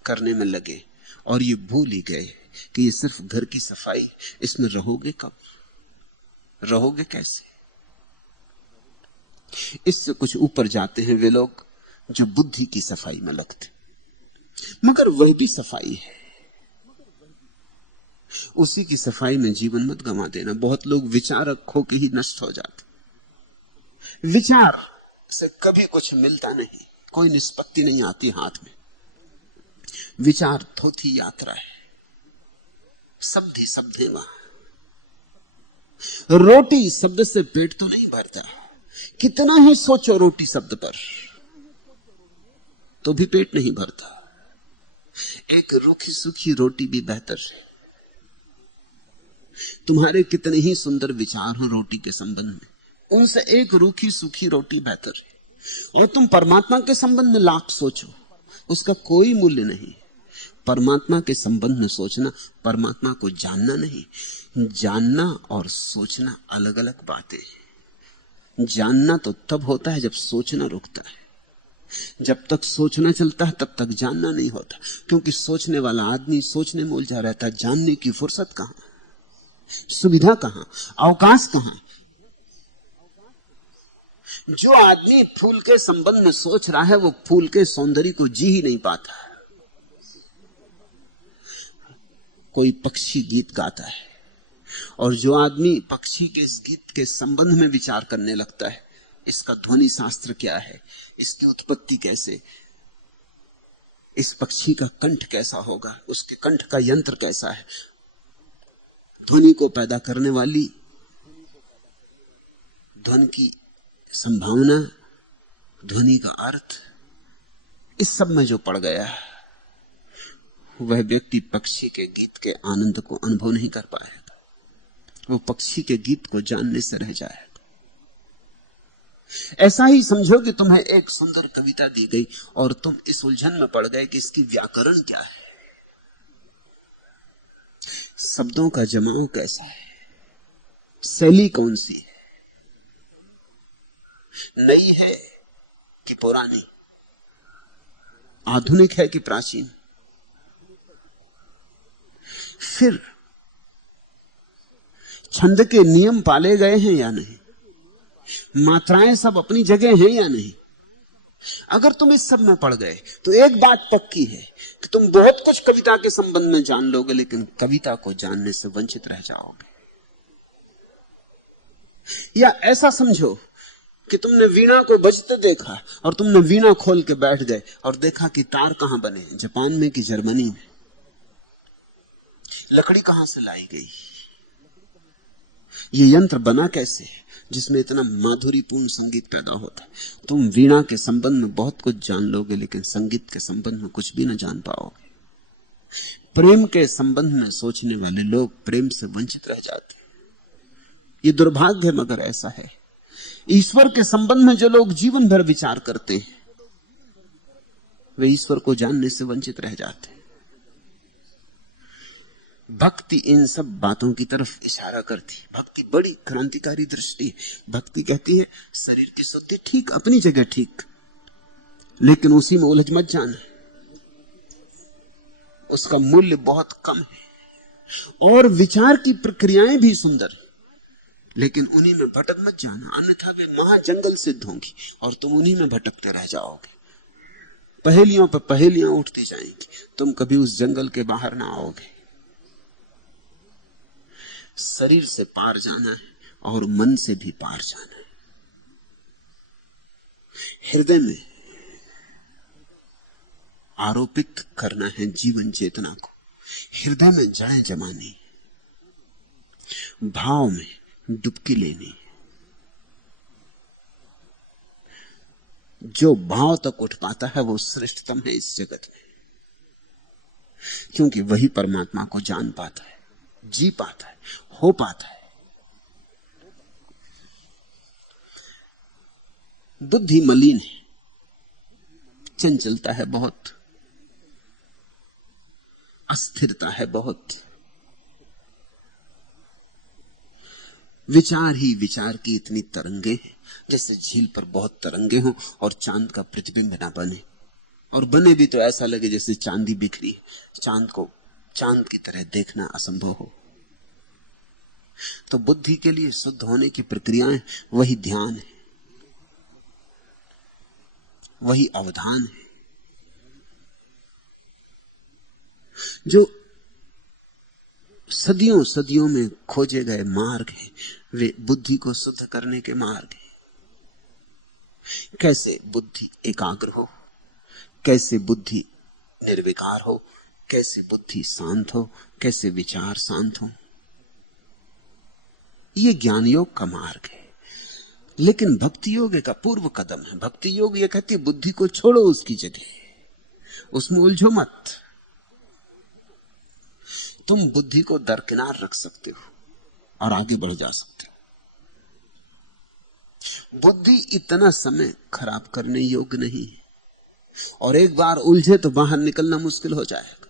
करने में लगे और ये भूल ही गए कि ये सिर्फ घर की सफाई। इसमें रहोगे कब, रहोगे कैसे? इससे कुछ ऊपर जाते हैं वे लोग जो बुद्धि की सफाई में लगते, मगर वह भी सफाई है। उसी की सफाई में जीवन मत गंवा देना। बहुत लोग विचारक खो के ही नष्ट हो जाते। विचार से कभी कुछ मिलता नहीं, कोई निष्पत्ति नहीं आती हाथ में। विचार थोथी यात्रा है, शब्द ही शब्द है वहां। रोटी शब्द से पेट तो नहीं भरता, कितना ही सोचो रोटी शब्द पर तो भी पेट नहीं भरता। एक रूखी सूखी रोटी भी बेहतर है। तुम्हारे कितने ही सुंदर विचार हो रोटी के संबंध में, उनसे एक रूखी सूखी रोटी बेहतर है। और तुम परमात्मा के संबंध में लाख सोचो, उसका कोई मूल्य नहीं। परमात्मा के संबंध में सोचना परमात्मा को जानना नहीं। जानना और सोचना अलग अलग बातें हैं। जानना तो तब होता है जब सोचना रुकता है। जब तक सोचना चलता है तब तक जानना नहीं होता, क्योंकि सोचने वाला आदमी सोचने में उलझा रहता है। जानने की फुर्सत कहां, सुविधा कहां, अवकाश कहां। जो आदमी फूल के संबंध में सोच रहा है वो फूल के सौंदर्य को जी ही नहीं पाता। कोई पक्षी गीत गाता है और जो आदमी पक्षी के इस गीत के संबंध में विचार करने लगता है, इसका ध्वनि शास्त्र क्या है, इसकी उत्पत्ति कैसे, इस पक्षी का कंठ कैसा होगा, उसके कंठ का यंत्र कैसा है, ध्वनि को पैदा करने वाली ध्वनि की संभावना, ध्वनि का अर्थ, इस सब में जो पड़ गया है वह व्यक्ति पक्षी के गीत के आनंद को अनुभव नहीं कर पाएगा। वो पक्षी के गीत को जानने से रह जाएगा। ऐसा ही समझो कि तुम्हें एक सुंदर कविता दी गई और तुम इस उलझन में पड़ गए कि इसकी व्याकरण क्या है, शब्दों का जमाव कैसा है, शैली कौन सी है, नई है कि पुरानी, आधुनिक है कि प्राचीन। फिर छंद के नियम पाले गए हैं या नहीं, मात्राएं सब अपनी जगह हैं या नहीं। अगर तुम इस सब में पड़ गए तो एक बात पक्की है कि तुम बहुत कुछ कविता के संबंध में जान लोगे, लेकिन कविता को जानने से वंचित रह जाओगे। या ऐसा समझो कि तुमने वीणा को बजते देखा और तुमने वीणा खोल के बैठ गए और देखा कि तार कहां बने, जापान में कि जर्मनी में, लकड़ी कहां से लाई गई, ये यंत्र बना कैसे जिसमें इतना माधुरीपूर्ण संगीत पैदा होता है। तुम वीणा के संबंध में बहुत कुछ जान लोगे, लेकिन संगीत के संबंध में कुछ भी ना जान पाओगे। प्रेम के संबंध में सोचने वाले लोग प्रेम से वंचित रह जाते हैं। ये दुर्भाग्य है, मगर ऐसा है। ईश्वर के संबंध में जो लोग जीवन भर विचार करते हैं वे ईश्वर को जानने से वंचित रह जाते हैं। भक्ति इन सब बातों की तरफ इशारा करती। भक्ति बड़ी क्रांतिकारी दृष्टि है। भक्ति कहती है शरीर की शुद्धि ठीक, अपनी जगह ठीक, लेकिन उसी में उलझ मत जाना, उसका मूल्य बहुत कम है। और विचार की प्रक्रियाएं भी सुंदर, लेकिन उन्हीं में भटक मत जाना, अन्यथा वे महाजंगल सिद्ध होंगी और तुम उन्हीं में भटकते रह जाओगे। पहेलियों पर पहेलियां उठती जाएंगी, तुम कभी उस जंगल के बाहर ना आओगे। शरीर से पार जाना है और मन से भी पार जाना है। हृदय में आरोपित करना है जीवन चेतना को, हृदय में जड़ें जमानी, भाव में डुबकी लेनी। जो भाव तक उठ पाता है वो श्रेष्ठतम है इस जगत में, क्योंकि वही परमात्मा को जान पाता है, जी पाता है, हो पाता है। बुद्धि मलिन है, चंचलता है बहुत, अस्थिरता है बहुत, विचार ही विचार की इतनी तरंगे हैं, जैसे झील पर बहुत तरंगे हों और चांद का प्रतिबिंब ना बने, और बने भी तो ऐसा लगे जैसे चांदी बिखरी है, चांद को चांद की तरह देखना असंभव हो। तो बुद्धि के लिए शुद्ध होने की प्रक्रियाएं वही ध्यान है, वही अवधान है। जो सदियों सदियों में खोजे गए मार्ग हैं, वे बुद्धि को शुद्ध करने के मार्ग हैं। कैसे बुद्धि एकाग्र हो, कैसे बुद्धि निर्विकार हो, कैसे बुद्धि शांत हो, कैसे विचार शांत हो, ये ज्ञान योग का मार्ग है। लेकिन भक्ति योग का पूर्व कदम है। भक्ति योग ये कहती है बुद्धि को छोड़ो उसकी जगह, उसमें उलझो मत। तुम बुद्धि को दरकिनार रख सकते हो और आगे बढ़ जा सकते हो। बुद्धि इतना समय खराब करने योग्य नहीं है, और एक बार उलझे तो बाहर निकलना मुश्किल हो जाएगा।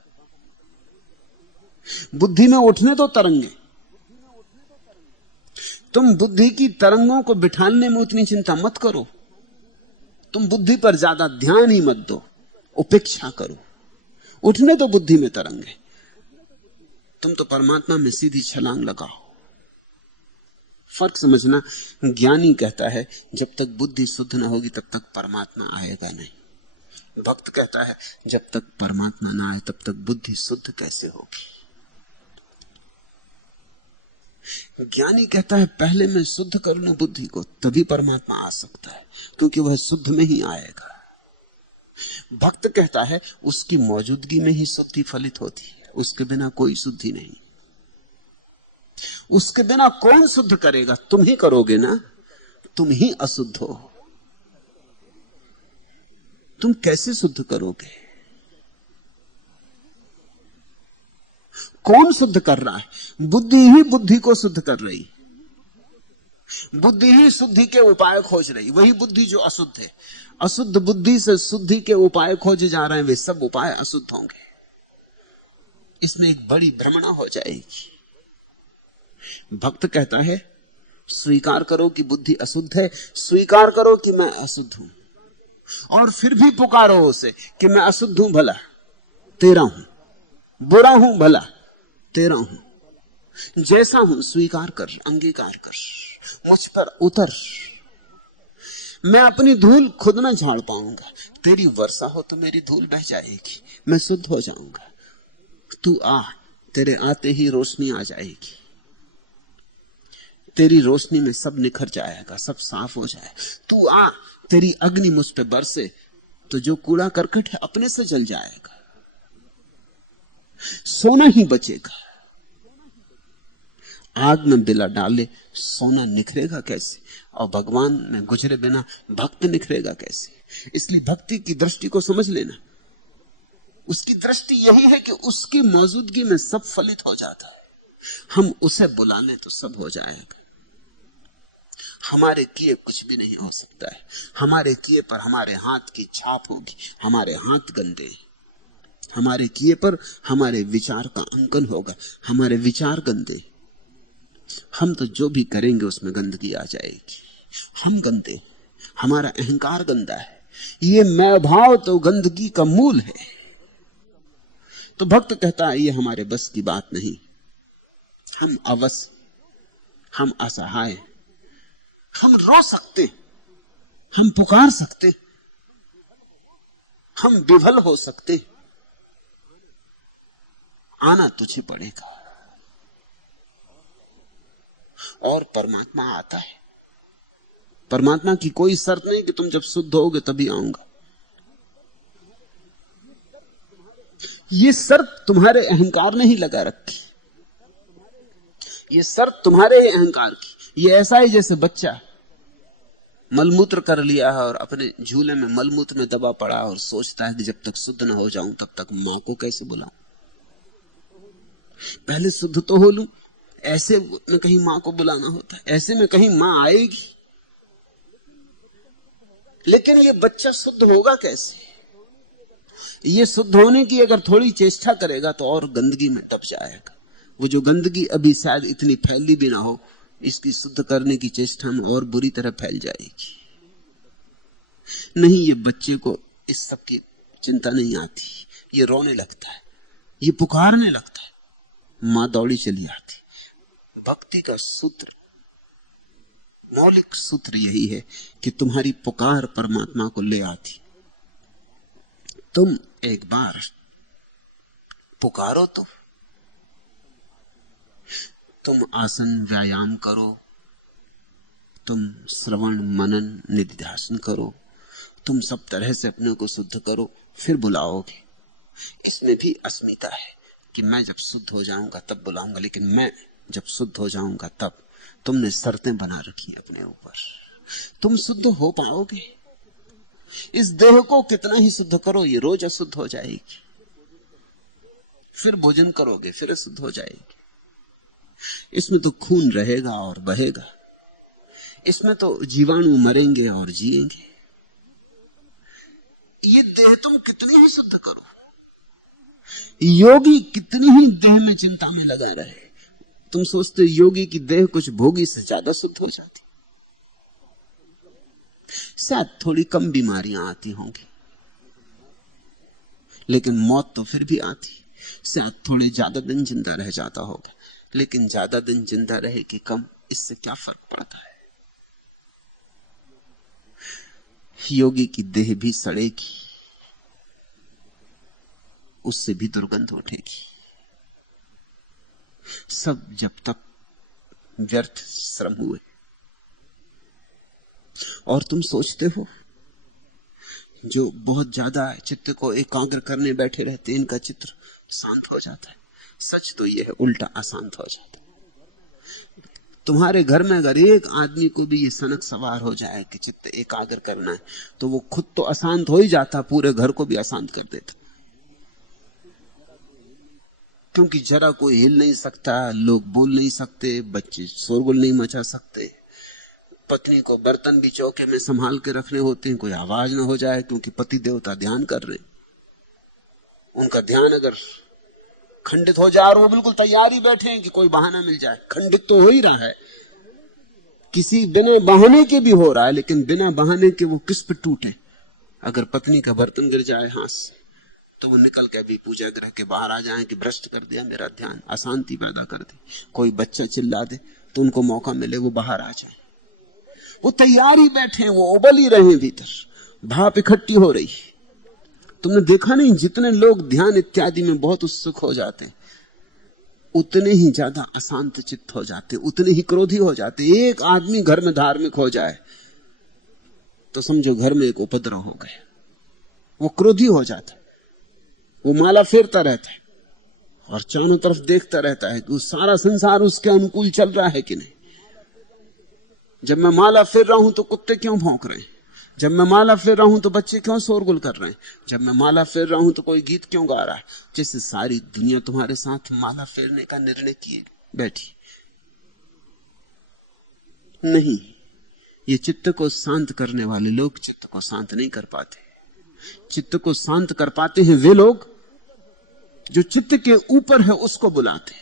बुद्धि में उठने तो तरंगे, तुम बुद्धि की तरंगों को बिठाने में उतनी चिंता मत करो। तुम बुद्धि पर ज्यादा ध्यान ही मत दो, उपेक्षा करो। उठने तो बुद्धि में तरंगे, तुम तो परमात्मा में सीधी छलांग लगाओ। फर्क समझना, ज्ञानी कहता है जब तक बुद्धि शुद्ध ना होगी तब तक परमात्मा आएगा नहीं। भक्त कहता है जब तक परमात्मा ना आए तब तक बुद्धि शुद्ध कैसे होगी। ज्ञानी कहता है पहले मैं शुद्ध कर लूं बुद्धि को, तभी परमात्मा आ सकता है, क्योंकि वह शुद्ध में ही आएगा। भक्त कहता है उसकी मौजूदगी में ही शुद्धि फलित होती है, उसके बिना कोई शुद्धि नहीं। उसके बिना कौन शुद्ध करेगा? तुम ही करोगे ना, तुम ही अशुद्ध हो। तुम कैसे शुद्ध करोगे? कौन शुद्ध कर रहा है? बुद्धि ही बुद्धि को शुद्ध कर रही, बुद्धि ही शुद्धि के उपाय खोज रही। वही बुद्धि जो अशुद्ध है, अशुद्ध बुद्धि से शुद्धि के उपाय खोजे जा रहे हैं, वे सब उपाय अशुद्ध होंगे। इसमें एक बड़ी भ्रमणा हो जाएगी। भक्त कहता है स्वीकार करो कि बुद्धि अशुद्ध है, स्वीकार करो कि मैं अशुद्ध हूं, और फिर भी पुकारो उसे कि मैं अशुद्ध हूं भला तेरा हूं, बुरा हूं भला तेरा हूं, जैसा हूं स्वीकार कर, अंगीकार कर, मुझ पर उतर। मैं अपनी धूल खुद न झाड़ पाऊंगा, तेरी वर्षा हो तो मेरी धूल बह जाएगी, मैं शुद्ध हो जाऊंगा। तू आ, तेरे आते ही रोशनी आ जाएगी, तेरी रोशनी में सब निखर जाएगा, सब साफ हो जाए। तू आ, तेरी अग्नि मुझ पे बरसे तो जो कूड़ा करकट है अपने से जल जाएगा, सोना ही बचेगा। आग में बिला डाले सोना निखरेगा कैसे, और भगवान में गुजरे बिना भक्त निखरेगा कैसे। इसलिए भक्ति की दृष्टि को समझ लेना। उसकी दृष्टि यही है कि उसकी मौजूदगी में सब फलित हो जाता है। हम उसे बुला लें तो सब हो जाएगा। हमारे किए कुछ भी नहीं हो सकता है। हमारे किए पर हमारे हाथ की छाप होगी। हमारे हाथ गंदे हैं, हमारे किए पर हमारे विचार का अंकन होगा। हमारे विचार गंदे, हम तो जो भी करेंगे उसमें गंदगी आ जाएगी। हम गंदे, हमारा अहंकार गंदा है। ये मैं भाव तो गंदगी का मूल है। तो भक्त कहता है ये हमारे बस की बात नहीं। हम अवश्य, हम असहाय, हम रो सकते, हम पुकार सकते, हम विफल हो सकते, आना तुझे पड़ेगा। और परमात्मा आता है। परमात्मा की कोई शर्त नहीं कि तुम जब शुद्ध होगे तभी आऊंगा। ये शर्त तुम्हारे अहंकार ने ही लगा रखी, ये शर्त तुम्हारे ही अहंकार की। ये ऐसा ही जैसे बच्चा मलमूत्र कर लिया है और अपने झूले में मलमूत्र में दबा पड़ा और सोचता है कि जब तक शुद्ध ना हो जाऊं तब तक मां को कैसे बुलाऊं, पहले शुद्ध तो हो लूं। ऐसे में कहीं मां को बुलाना होता है, ऐसे में कहीं मां आएगी। लेकिन ये बच्चा शुद्ध होगा कैसे? ये शुद्ध होने की अगर थोड़ी चेष्टा करेगा तो और गंदगी में दब जाएगा। वो जो गंदगी अभी शायद इतनी फैली भी ना हो, इसकी शुद्ध करने की चेष्टा में और बुरी तरह फैल जाएगी। नहीं, ये बच्चे को इस सब की चिंता नहीं आती। ये रोने लगता है, ये पुकारने लगता है, मां दौड़ी चली आती। भक्ति का सूत्र, मौलिक सूत्र यही है कि तुम्हारी पुकार परमात्मा को ले आती। तुम एक बार पुकारो तो, तुम आसन व्यायाम करो, तुम श्रवण मनन निधिध्यासन करो, तुम सब तरह से अपने को शुद्ध करो, फिर बुलाओगे। इसमें भी अस्मिता है कि मैं जब शुद्ध हो जाऊंगा तब बुलाऊंगा, लेकिन मैं जब शुद्ध हो जाऊंगा तब। तुमने शर्तें बना रखी अपने ऊपर। तुम शुद्ध हो पाओगे? इस देह को कितना ही शुद्ध करो, ये रोज अशुद्ध हो जाएगी। फिर भोजन करोगे, फिर अशुद्ध हो जाएगी। इसमें तो खून रहेगा और बहेगा, इसमें तो जीवाणु मरेंगे और जिएंगे। ये देह तुम कितनी ही शुद्ध करो, योगी कितनी ही देह में चिंता में लगा रहे, तुम सोचते योगी की देह कुछ भोगी से ज्यादा शुद्ध हो जाती? शायद थोड़ी कम बीमारियां आती होंगी, लेकिन मौत तो फिर भी आती। शायद थोड़े ज्यादा दिन जिंदा रह जाता होगा, लेकिन ज्यादा दिन जिंदा रहे कि कम, इससे क्या फर्क पड़ता है? योगी की देह भी सड़ेगी, उससे भी दुर्गंध उठेगी। सब जब तक व्यर्थ श्रम हुए। और तुम सोचते हो जो बहुत ज्यादा चित्त को एकाग्र करने बैठे रहते हैं, इनका चित्र शांत हो जाता है। सच तो यह है, उल्टा अशांत हो जाता है। तुम्हारे घर में अगर एक आदमी को भी ये सनक सवार हो जाए कि चित्त एकाग्र करना है, तो वो खुद तो अशांत हो ही जाता, पूरे घर को भी अशांत कर देता। क्योंकि जरा कोई हिल नहीं सकता, लोग बोल नहीं सकते, बच्चे शोरगुल नहीं मचा सकते, पत्नी को बर्तन भी चौके में संभाल के रखने होते हैं, कोई आवाज ना हो जाए, क्योंकि पति देवता ध्यान कर रहे हैं। उनका ध्यान अगर खंडित हो जाए और वो बिल्कुल तैयार ही बैठे हैं कि कोई बहाना मिल जाए, खंडित तो हो ही रहा है, किसी बिना बहाने के भी हो रहा है, लेकिन बिना बहाने के वो किस पे टूटे? अगर पत्नी का बर्तन गिर जाए हाथ से, तो वो निकल के भी पूजा ग्रह के बाहर आ जाए कि भ्रष्ट कर दिया मेरा ध्यान, अशांति पैदा कर दी। कोई बच्चा चिल्ला दे तो उनको मौका मिले वो बाहर आ जाए। वो तैयार ही बैठे हैं, वो उबल ही रहे हैं, भीतर भाप इकट्ठी हो रही। तुमने देखा नहीं, जितने लोग ध्यान इत्यादि में बहुत उत्सुक हो जाते, उतने ही ज्यादा अशांत चित्त हो जाते, उतने ही क्रोधी हो जाते। एक आदमी घर में धार्मिक हो जाए तो समझो घर में एक उपद्रव हो गया। वो क्रोधी हो जाता, वो माला फेरता रहता है और चारों तरफ देखता रहता है कि सारा संसार उसके अनुकूल चल रहा है कि नहीं। जब मैं माला फेर रहा हूं तो कुत्ते क्यों भौंक रहे हैं? जब मैं माला फेर रहा हूं तो बच्चे क्यों शोरगुल कर रहे हैं? जब मैं माला फेर रहा हूं तो कोई गीत क्यों गा रहा है? जैसे सारी दुनिया तुम्हारे साथ माला फेरने का निर्णय किए बैठी। नहीं, ये चित्त को शांत करने वाले लोग चित्त को शांत नहीं कर पाते। चित्त को शांत कर पाते हैं वे लोग जो चित्त के ऊपर है उसको बुलाते,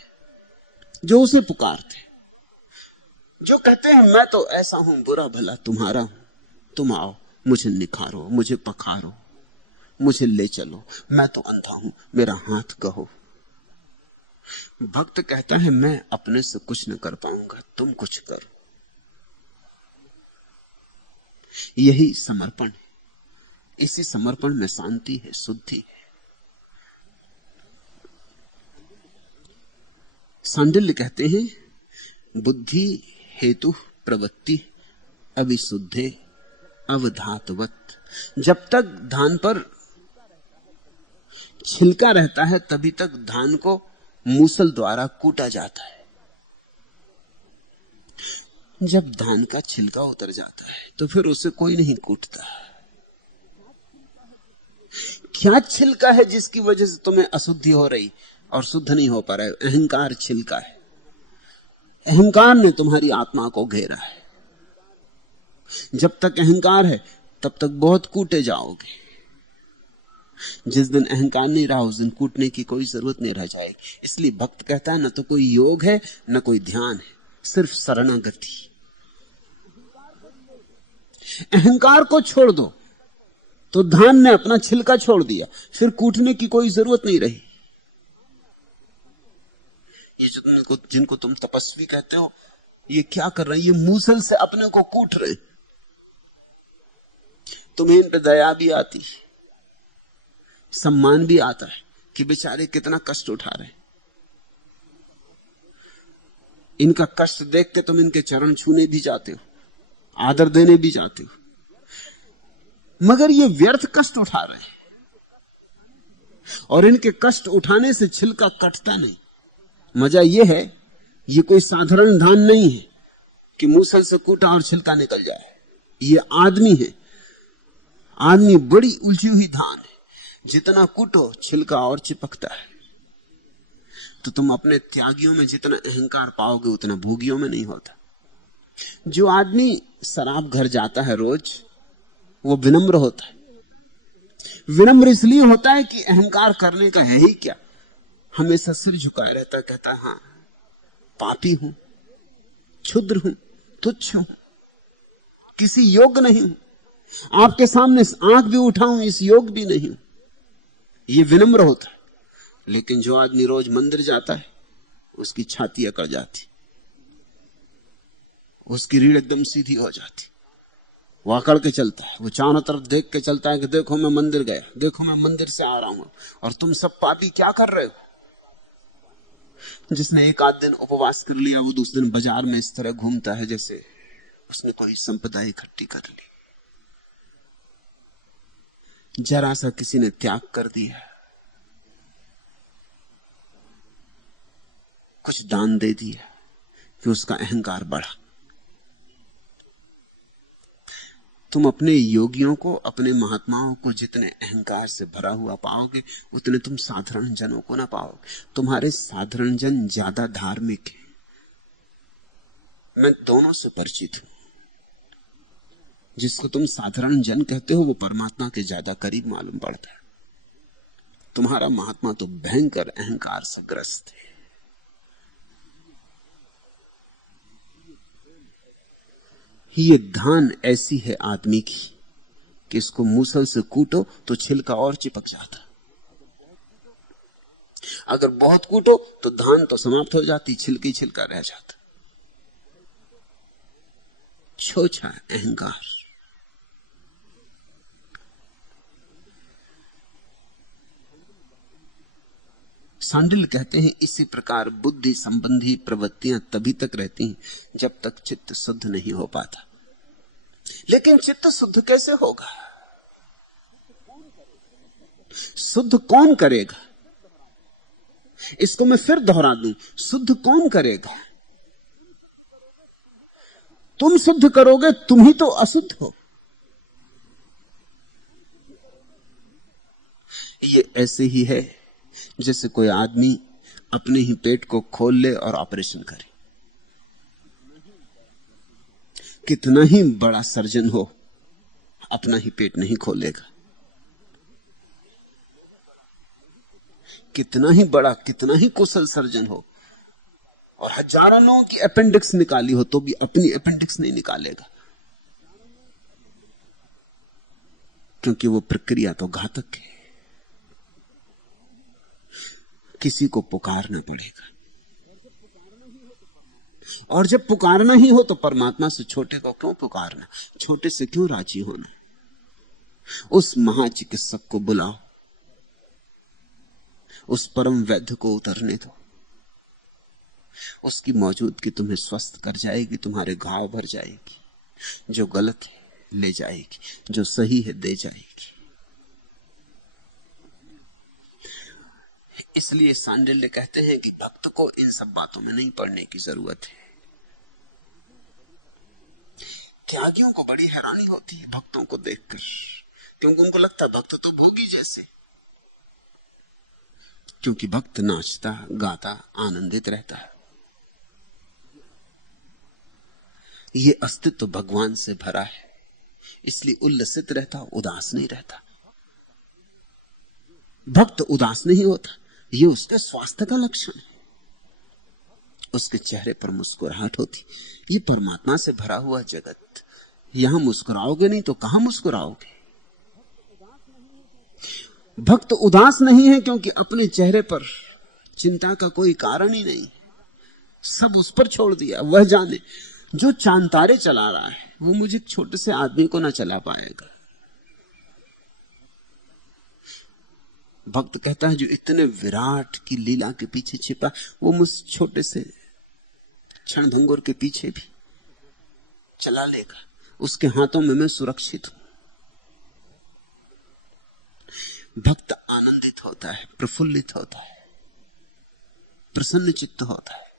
जो उसे पुकारते, जो कहते हैं मैं तो ऐसा हूं, बुरा भला तुम्हारा हूं, तुम आओ, मुझे निखारो, मुझे पखारो, मुझे ले चलो, मैं तो अंधा हूं, मेरा हाथ कहो। भक्त कहता है मैं अपने से कुछ न कर पाऊंगा, तुम कुछ करो। यही समर्पण है। इसी समर्पण में शांति है, शुद्धि है। सांडिल्य कहते हैं बुद्धि हेतु प्रवृत्ति अविशुद्धे अवधातवत। जब तक धान पर छिलका रहता है तभी तक धान को मूसल द्वारा कूटा जाता है। जब धान का छिलका उतर जाता है तो फिर उसे कोई नहीं कूटता। क्या छिलका है जिसकी वजह से तुम्हें अशुद्धि हो रही और शुद्ध नहीं हो पा रहा है? अहंकार छिलका है। अहंकार ने तुम्हारी आत्मा को घेरा है। जब तक अहंकार है तब तक बहुत कूटे जाओगे। जिस दिन अहंकार नहीं रहा उस दिन कूटने की कोई जरूरत नहीं रह जाएगी। इसलिए भक्त कहता है न तो कोई योग है न कोई ध्यान है, सिर्फ शरणागति। अहंकार को छोड़ दो तो धान ने अपना छिलका छोड़ दिया, फिर कूटने की कोई जरूरत नहीं रही। ये जिनको तुम तपस्वी कहते हो, ये क्या कर रहे हैं? ये मूसल से अपने को कूट रहे। तुम्हें इन पे दया भी आती, सम्मान भी आता है कि बेचारे कितना कष्ट उठा रहे हैं। इनका कष्ट देख के तुम इनके चरण छूने भी जाते हो, आदर देने भी जाते हो, मगर ये व्यर्थ कष्ट उठा रहे हैं और इनके कष्ट उठाने से छिलका कटता नहीं। मजा यह है, ये कोई साधारण धान नहीं है कि मूसल से कूटा और छिलका निकल जाए। ये आदमी है। आदमी बड़ी उलझी हुई धान है, जितना कूटो छिलका और चिपकता है। तो तुम अपने त्यागियों में जितना अहंकार पाओगे उतना भोगियों में नहीं होता। जो आदमी शराब घर जाता है रोज, वो विनम्र होता है। विनम्र इसलिए होता है कि अहंकार करने का है ही क्या, हमेशा सिर झुकाए रहता, कहता हां पापी हूं, क्षुद्र हूं, तुच्छ हूं, किसी योग्य नहीं हूं, आपके सामने आंख भी उठाऊं इस योग्य भी नहीं हूं। ये विनम्र होता है। लेकिन जो आदमी रोज मंदिर जाता है, उसकी छाती अकड़ जाती, उसकी रीढ़ एकदम सीधी हो जाती, वो अकड़ के चलता है, वो चारों तरफ देख के चलता है कि देखो मैं मंदिर गया, देखो मैं मंदिर से आ रहा हूं, और तुम सब पापी क्या कर रहे हो। जिसने एक आध दिन उपवास कर लिया, वो दूसरे दिन बाजार में इस तरह घूमता है जैसे उसने कोई संपदा इकट्ठी कर ली। जरा सा किसी ने त्याग कर दिया, कुछ दान दे दिया, कि उसका अहंकार बढ़ा। तुम अपने योगियों को, अपने महात्माओं को जितने अहंकार से भरा हुआ पाओगे, उतने तुम साधारण जनों को ना पाओगे। तुम्हारे साधारण जन ज्यादा धार्मिक हैं। मैं दोनों से परिचित हूं। जिसको तुम साधारण जन कहते हो वो परमात्मा के ज्यादा करीब मालूम पड़ता है। तुम्हारा महात्मा तो भयंकर अहंकार से ग्रस्त है। ये धान ऐसी है आदमी की कि इसको मूसल से कूटो तो छिलका और चिपक जाता। अगर बहुत कूटो तो धान तो समाप्त हो जाती, छिलकी छिलका रह जाता। छोछा अहंकार। सांडिल कहते हैं इसी प्रकार बुद्धि संबंधी प्रवृत्तियां तभी तक रहती हैं जब तक चित्त शुद्ध नहीं हो पाता। लेकिन चित्त शुद्ध कैसे होगा? शुद्ध कौन करेगा? इसको मैं फिर दोहरा दूं, शुद्ध कौन करेगा? तुम शुद्ध करोगे, तुम ही तो अशुद्ध हो। ये ऐसे ही है जैसे कोई आदमी अपने ही पेट को खोल ले और ऑपरेशन करे। कितना ही बड़ा सर्जन हो, अपना ही पेट नहीं खोलेगा। कितना ही बड़ा, कितना ही कुशल सर्जन हो और हजारों लोगों की अपेंडिक्स निकाली हो, तो भी अपनी अपेंडिक्स नहीं निकालेगा, क्योंकि वो प्रक्रिया तो घातक है। किसी को पुकारना पड़ेगा, और जब पुकारना ही हो तो परमात्मा से छोटे को क्यों पुकारना, छोटे से क्यों राजी होना। उस महाचिकित्सक को बुलाओ, उस परम वैद्य को उतरने दो। उसकी मौजूदगी तुम्हें स्वस्थ कर जाएगी, तुम्हारे घाव भर जाएगी। जो गलत है ले जाएगी, जो सही है दे जाएगी। इसलिए सांडिल्य कहते हैं कि भक्त को इन सब बातों में नहीं पड़ने की जरूरत है। त्यागियों को बड़ी हैरानी होती है भक्तों को देखकर, क्योंकि उनको लगता है भक्त तो भोगी जैसे। क्योंकि भक्त नाचता गाता आनंदित रहता है, ये अस्तित्व भगवान से भरा है, इसलिए उल्लसित रहता, उदास नहीं रहता। भक्त उदास नहीं होता, ये उसके स्वास्थ्य का लक्षण है। उसके चेहरे पर मुस्कुराहट होती। ये परमात्मा से भरा हुआ जगत, यहां मुस्कुराओगे नहीं तो कहां मुस्कुराओगे? भक्त उदास नहीं है क्योंकि अपने चेहरे पर चिंता का कोई कारण ही नहीं, सब उस पर छोड़ दिया। वह जाने जो चांद तारे चला रहा है वो मुझे छोटे से आदमी को ना चला पाएगा। भक्त कहता है जो इतने विराट की लीला के पीछे छिपा, वो मुझ छोटे से क्षण भंगुर के पीछे भी चला लेगा। उसके हाथों में मैं सुरक्षित हूं। भक्त आनंदित होता है, प्रफुल्लित होता है, प्रसन्न चित्त होता है।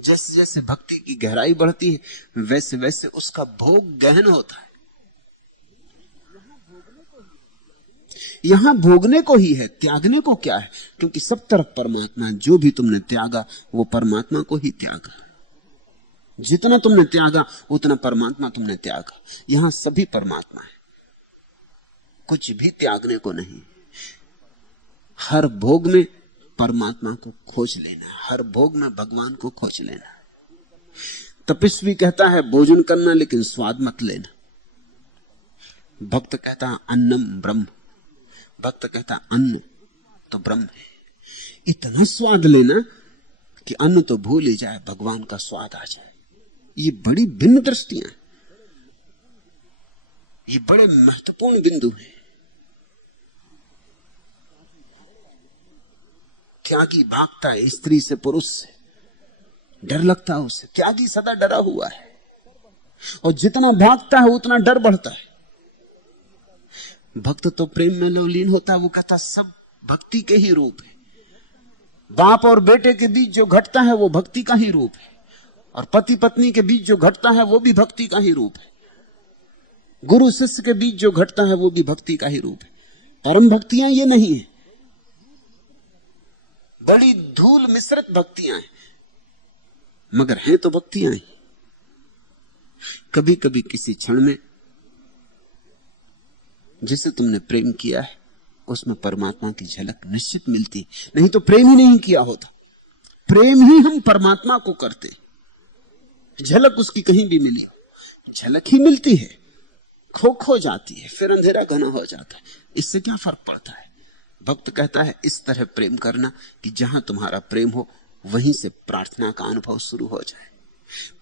जैसे जैसे भक्ति की गहराई बढ़ती है वैसे वैसे उसका भोग गहन होता है। यहां भोगने को ही है, त्यागने को क्या है? क्योंकि सब तरफ परमात्मा है। जो भी तुमने त्यागा वो परमात्मा को ही त्यागा। जितना तुमने त्यागा उतना परमात्मा तुमने त्यागा। यहां सभी परमात्मा है, कुछ भी त्यागने को नहीं। हर भोग में परमात्मा को खोज लेना, हर भोग में भगवान को खोज लेना। तपस्वी कहता है भोजन करना लेकिन स्वाद मत लेना। भक्त कहता है अन्नम ब्रह्म। भक्त कहता है अन्न तो ब्रह्म है। इतना स्वाद लेना कि अन्न तो भूल ही जाए, भगवान का स्वाद आ जाए। ये बड़ी भिन्न दृष्टियां, ये बड़े महत्वपूर्ण बिंदु हैं। त्यागी भागता है स्त्री से, पुरुष से, डर लगता है उसे। त्यागी सदा डरा हुआ है और जितना भागता है उतना डर बढ़ता है। भक्त तो प्रेम में लवलीन होता है। वो कहता सब भक्ति के ही रूप है। बाप और बेटे के बीच जो घटता है वो भक्ति का ही रूप है, और पति पत्नी के बीच जो घटता है वो भी भक्ति का ही रूप है। गुरु शिष्य के बीच जो घटता है वो भी भक्ति का ही रूप है। परम भक्तियां ये नहीं है, बड़ी धूल मिश्रित भक्तियां हैं, मगर हैं तो भक्तियां ही। कभी कभी किसी क्षण में जिसे तुमने प्रेम किया है उसमें परमात्मा की झलक निश्चित मिलती, नहीं तो प्रेम ही नहीं किया होता। प्रेम ही हम परमात्मा को करते, झलक उसकी कहीं भी मिली हो, झलक ही मिलती है, खो जाती है, फिर अंधेरा घना हो जाता है। इससे क्या फर्क पड़ता है? भक्त कहता है इस तरह प्रेम करना कि जहां तुम्हारा प्रेम हो वहीं से प्रार्थना का अनुभव शुरू हो जाए।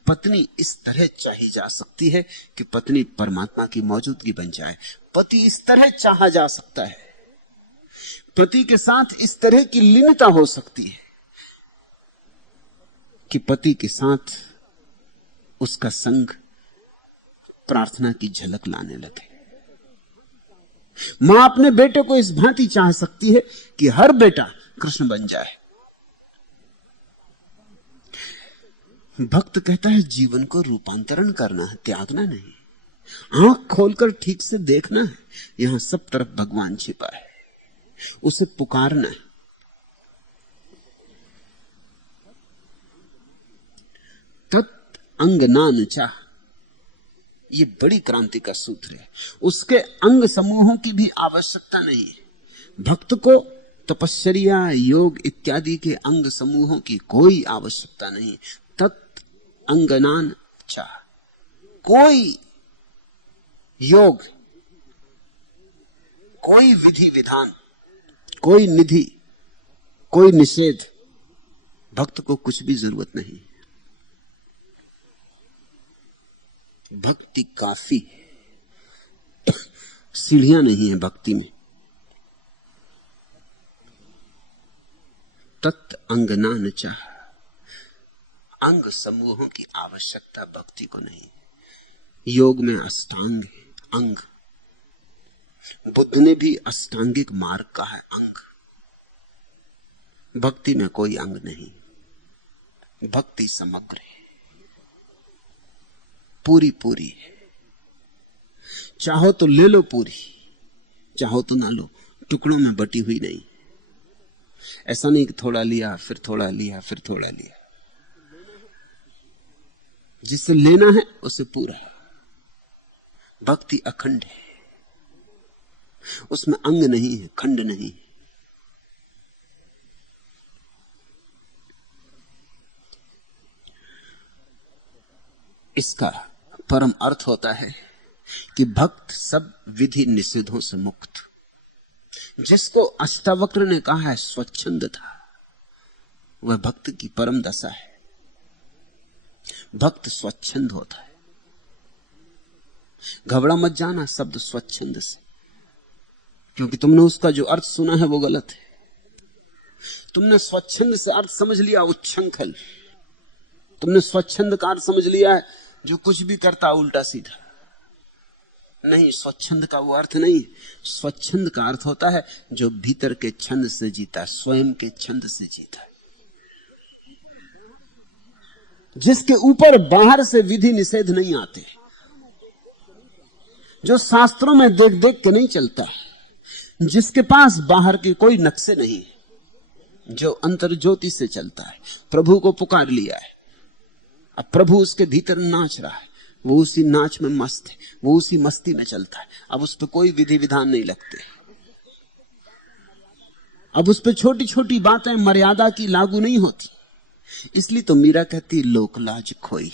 पत्नी इस तरह चाही जा सकती है कि पत्नी परमात्मा की मौजूदगी बन जाए। पति इस तरह चाहा जा सकता है, पति के साथ इस तरह की लीनता हो सकती है कि पति के साथ उसका संग प्रार्थना की झलक लाने लगे। मां अपने बेटे को इस भांति चाह सकती है कि हर बेटा कृष्ण बन जाए। भक्त कहता है जीवन को रूपांतरण करना है, त्यागना नहीं। आंख खोलकर ठीक से देखना है, यहां सब तरफ भगवान छिपा है, उसे पुकारना है। तत् अंगनान चाह, ये बड़ी क्रांति का सूत्र है। उसके अंग समूहों की भी आवश्यकता नहीं है। भक्त को तपश्चर्या, योग इत्यादि के अंग समूहों की कोई आवश्यकता नहीं। तत् अंगनान चाह, कोई योग, कोई विधि विधान, कोई निधि, कोई निषेध, भक्त को कुछ भी जरूरत नहीं। भक्ति काफी है, सीढ़ियां नहीं है भक्ति में। तत् अंगनान चाह, अंग समूहों की आवश्यकता भक्ति को नहीं। योग में अष्टांग है, अंग। बुद्ध ने भी अष्टांगिक मार्ग का है अंग। भक्ति में कोई अंग नहीं, भक्ति समग्र है, पूरी पूरी है। चाहो तो ले लो पूरी, चाहो तो ना लो, टुकड़ों में बटी हुई नहीं। ऐसा नहीं कि थोड़ा लिया फिर थोड़ा लिया फिर थोड़ा लिया। जिसे लेना है उसे पूरा। भक्ति अखंड है, उसमें अंग नहीं है, खंड नहीं है। इसका परम अर्थ होता है कि भक्त सब विधि निषेधों से मुक्त। जिसको अष्टावक्र ने कहा है स्वच्छंद था, वह भक्त की परम दशा है। भक्त स्वच्छंद होता है। घबरा मत जाना शब्द स्वच्छंद से। क्योंकि तुमने उसका जो अर्थ सुना है वो गलत है। तुमने स्वच्छंद से अर्थ समझ लिया उच्छृंखल, तुमने स्वच्छंद का अर्थ समझ लिया है जो कुछ भी करता उल्टा सीधा। नहीं, स्वच्छंद का वो अर्थ नहीं। स्वच्छंद का अर्थ होता है जो भीतर के छंद से जीता, स्वयं के छंद से जीता, जिसके ऊपर बाहर से विधि निषेध नहीं आते, जो शास्त्रों में देख देख के नहीं चलता, जिसके पास बाहर के कोई नक्शे नहीं, जो अंतर ज्योति से चलता है। प्रभु को पुकार लिया है, अब प्रभु उसके भीतर नाच रहा है, वो उसी नाच में मस्त है, वो उसी मस्ती में चलता है। अब उस पर कोई विधि विधान नहीं लगते, अब उस पर छोटी छोटी बातें मर्यादा की लागू नहीं होती। इसलिए तो मीरा कहती लोक लाज खोई।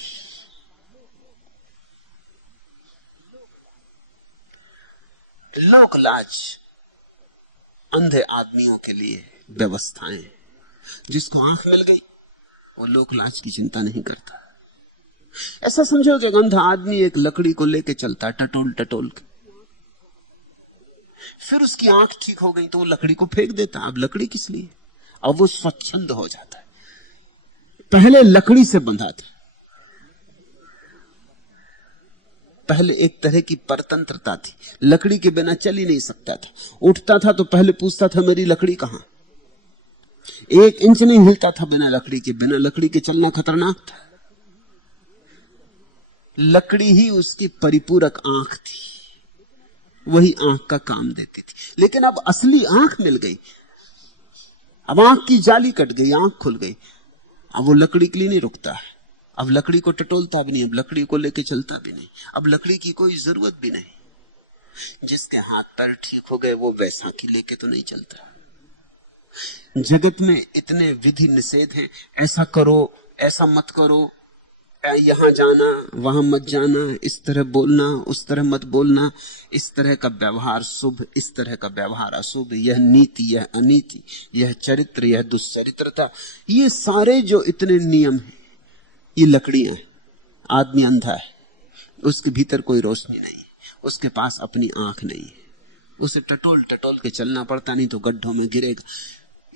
लोक लाज अंधे आदमियों के लिए व्यवस्थाएं, जिसको आंख मिल गई वो लोक लाज की चिंता नहीं करता। ऐसा समझो कि एक अंधा आदमी एक लकड़ी को लेके चलता है टटोल टटोल के, फिर उसकी आंख ठीक हो गई तो वो लकड़ी को फेंक देता। अब लकड़ी किस लिए? अब वो स्वच्छंद हो जाता है। पहले लकड़ी से बंधा था, पहले एक तरह की परतंत्रता थी, लकड़ी के बिना चल ही नहीं सकता था। उठता था तो पहले पूछता था मेरी लकड़ी कहां। 1 इंच नहीं हिलता था बिना लकड़ी के, बिना लकड़ी के चलना खतरनाक था। लकड़ी ही उसकी परिपूरक आंख थी, वही आंख का काम देती थी। लेकिन अब असली आंख मिल गई, अब आंख की जाली कट गई, आंख खुल गई। अब वो लकड़ी के लिए नहीं रुकता है, अब लकड़ी को टटोलता भी नहीं, अब लकड़ी को लेके चलता भी नहीं, अब लकड़ी की कोई जरूरत भी नहीं। जिसके हाथ पैर ठीक हो गए वो वैसाखी लेके तो नहीं चलता। जगत में इतने विधि निषेध हैं, ऐसा करो, ऐसा मत करो, यहां जाना, वहां मत जाना, इस तरह बोलना, उस तरह मत बोलना, इस तरह का व्यवहार शुभ, इस तरह का व्यवहार अशुभ, यह नीति, यह अनीति, यह चरित्र, यह दुश्चरित्रता। ये सारे जो इतने नियम हैं ये लकड़ियां हैं। आदमी अंधा है, उसके भीतर कोई रोशनी नहीं, उसके पास अपनी आंख नहीं है, उसे टटोल टटोल के चलना पड़ता, नहीं तो गड्ढों में गिरेगा।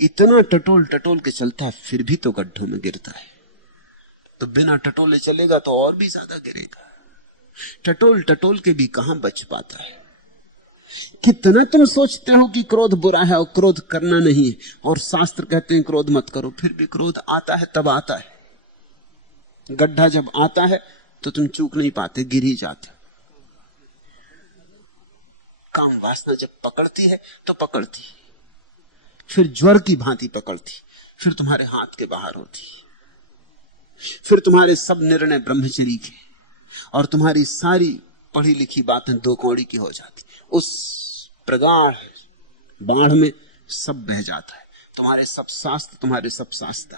इतना टटोल टटोल के चलता है फिर भी तो गड्ढों में गिरता है। तो बिना टटोले चलेगा तो और भी ज्यादा गिरेगा। टटोल टटोल के भी कहां बच पाता है। कितना तुम सोचते हो कि क्रोध बुरा है और क्रोध करना नहीं है, और शास्त्र कहते हैं क्रोध मत करो, फिर भी क्रोध आता है, तब आता है। गड्ढा जब आता है तो तुम चूक नहीं पाते, गिर ही जाते। काम वासना जब पकड़ती है तो पकड़ती, फिर ज्वर की भांति पकड़ती, फिर तुम्हारे हाथ के बाहर होती, फिर तुम्हारे सब निर्णय ब्रह्मचर्य के और तुम्हारी सारी पढ़ी लिखी बातें 2 कौड़ी की हो जाती। उस प्रगाढ़ बाढ़ में सब बह जाता है, तुम्हारे सब शास्त्र, तुम्हारे सब शास्त्र।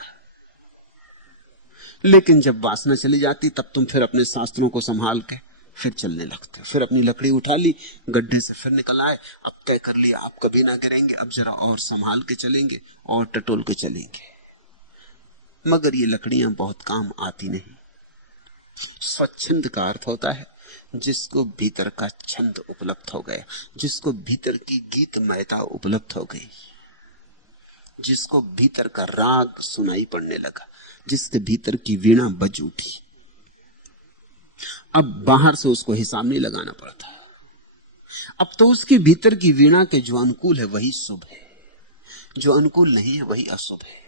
लेकिन जब वासना चली जाती तब तुम फिर अपने शास्त्रों को संभाल के फिर चलने लगते। फिर अपनी लकड़ी उठा ली, गड्ढे से फिर निकल आए, अब तय कर लिया आप कभी ना गिरेंगे, अब जरा और संभाल के चलेंगे और टटोल के चलेंगे। मगर ये लकड़ियां बहुत काम आती नहीं। स्वच्छंद का अर्थ होता है जिसको भीतर का छंद उपलब्ध हो गया, जिसको भीतर की गीतमयता उपलब्ध हो गई, जिसको भीतर का राग सुनाई पड़ने लगा, जिसके भीतर की वीणा बज उठी। अब बाहर से उसको हिसाब नहीं लगाना पड़ता, अब तो उसके भीतर की वीणा के जो अनुकूल है वही शुभ है, जो अनुकूल नहीं है वही अशुभ है।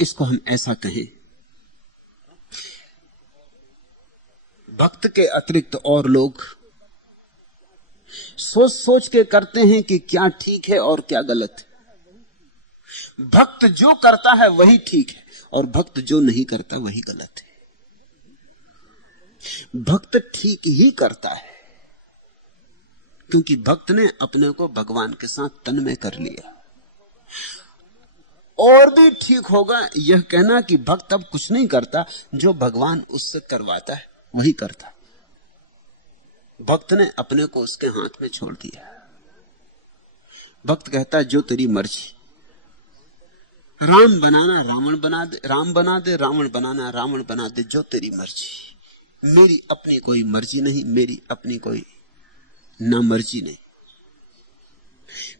इसको हम ऐसा कहें, भक्त के अतिरिक्त और लोग सोच सोच के करते हैं कि क्या ठीक है और क्या गलत है। भक्त जो करता है वही ठीक है और भक्त जो नहीं करता वही गलत है। भक्त ठीक ही करता है क्योंकि भक्त ने अपने को भगवान के साथ तन्मय कर लिया। और भी ठीक होगा यह कहना कि भक्त अब कुछ नहीं करता, जो भगवान उससे करवाता है वही करता। भक्त ने अपने को उसके हाथ में छोड़ दिया। भक्त कहता है जो तेरी मर्जी, राम बनाना रावण बना दे, राम बना दे, रावण बनाना रावण बना दे, जो तेरी मर्जी। मेरी अपनी कोई मर्जी नहीं, मेरी अपनी कोई ना मर्जी नहीं।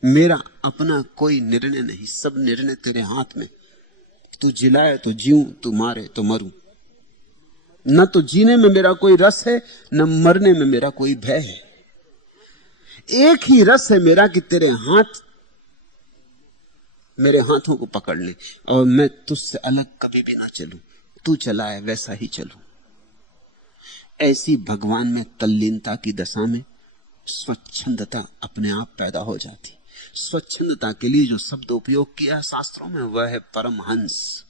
मेरा अपना कोई निर्णय नहीं, सब निर्णय तेरे हाथ में। तू जिलाए तो जीऊं, तू मारे तो मरूं। न तो जीने में मेरा कोई रस है, न मरने में मेरा कोई भय है। एक ही रस है मेरा कि तेरे हाथ मेरे हाथों को पकड़ ले और मैं तुझसे अलग कभी भी ना चलूं। तू चलाए वैसा ही चलूं। ऐसी भगवान में तल्लीनता की दशा में स्वच्छंदता अपने आप पैदा हो जाती। स्वच्छंदता के लिए जो शब्द उपयोग किया है शास्त्रों में वह है परमहंस।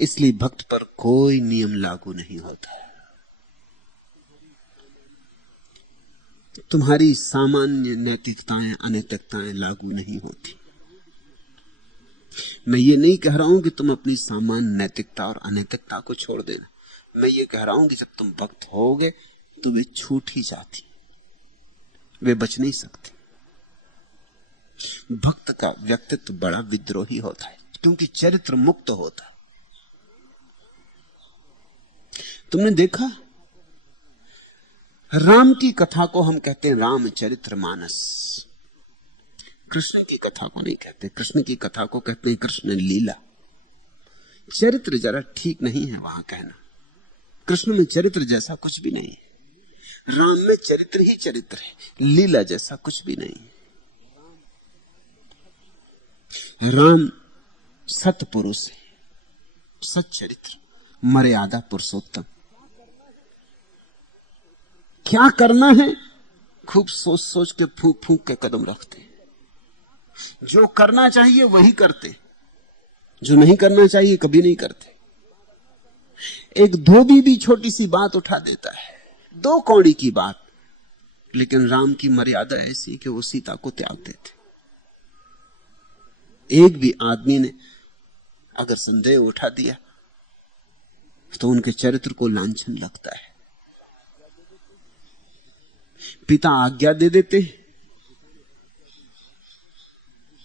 इसलिए भक्त पर कोई नियम लागू नहीं होता। तुम्हारी सामान्य नैतिकताएं अनैतिकताएं लागू नहीं होती। मैं ये नहीं कह रहा हूं कि तुम अपनी सामान्य नैतिकता और अनैतिकता को छोड़ देना। मैं ये कह रहा हूं कि जब तुम भक्त होगे तो वे छूट ही जाती, वे बच नहीं सकते। भक्त का व्यक्तित्व बड़ा विद्रोही होता है क्योंकि चरित्र मुक्त होता है। तुमने देखा, राम की कथा को हम कहते हैं रामचरितमानस। कृष्ण की कथा को नहीं कहते, कृष्ण की कथा को कहते हैं कृष्ण लीला। चरित्र जरा ठीक नहीं है वहां कहना। कृष्ण में चरित्र जैसा कुछ भी नहीं है। राम में चरित्र ही चरित्र है, लीला जैसा कुछ भी नहीं। राम सत पुरुष है, सत चरित्र, मर्यादा पुरुषोत्तम। क्या करना है खूब सोच सोच के फूंक फूंक के कदम रखते। जो करना चाहिए वही करते, जो नहीं करना चाहिए कभी नहीं करते। एक धोबी भी छोटी सी बात उठा देता है, 2 कौड़ी की बात, लेकिन राम की मर्यादा ऐसी कि वो सीता को त्याग देते। एक भी आदमी ने अगर संदेह उठा दिया तो उनके चरित्र को लांछन लगता है। पिता आज्ञा दे देते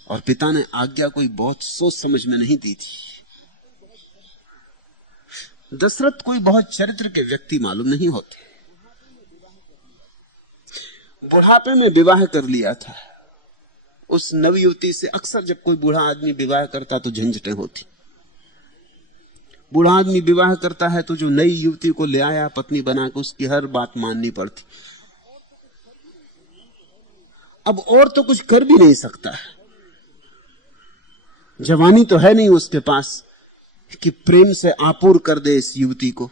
और पिता ने आज्ञा कोई बहुत सोच समझ में नहीं दी थी। दशरथ कोई बहुत चरित्र के व्यक्ति मालूम नहीं होते। बुढ़ापे में विवाह कर लिया था। उस नवयुवती से अक्सर जब कोई बूढ़ा आदमी विवाह करता तो झंझटें होती। बूढ़ा आदमी विवाह करता है तो जो नई युवती को ले आया पत्नी बनाकर उसकी हर बात माननी पड़ती। अब और तो कुछ कर भी नहीं सकता, जवानी तो है नहीं उसके पास कि प्रेम से आपूर कर दे इस युवती को।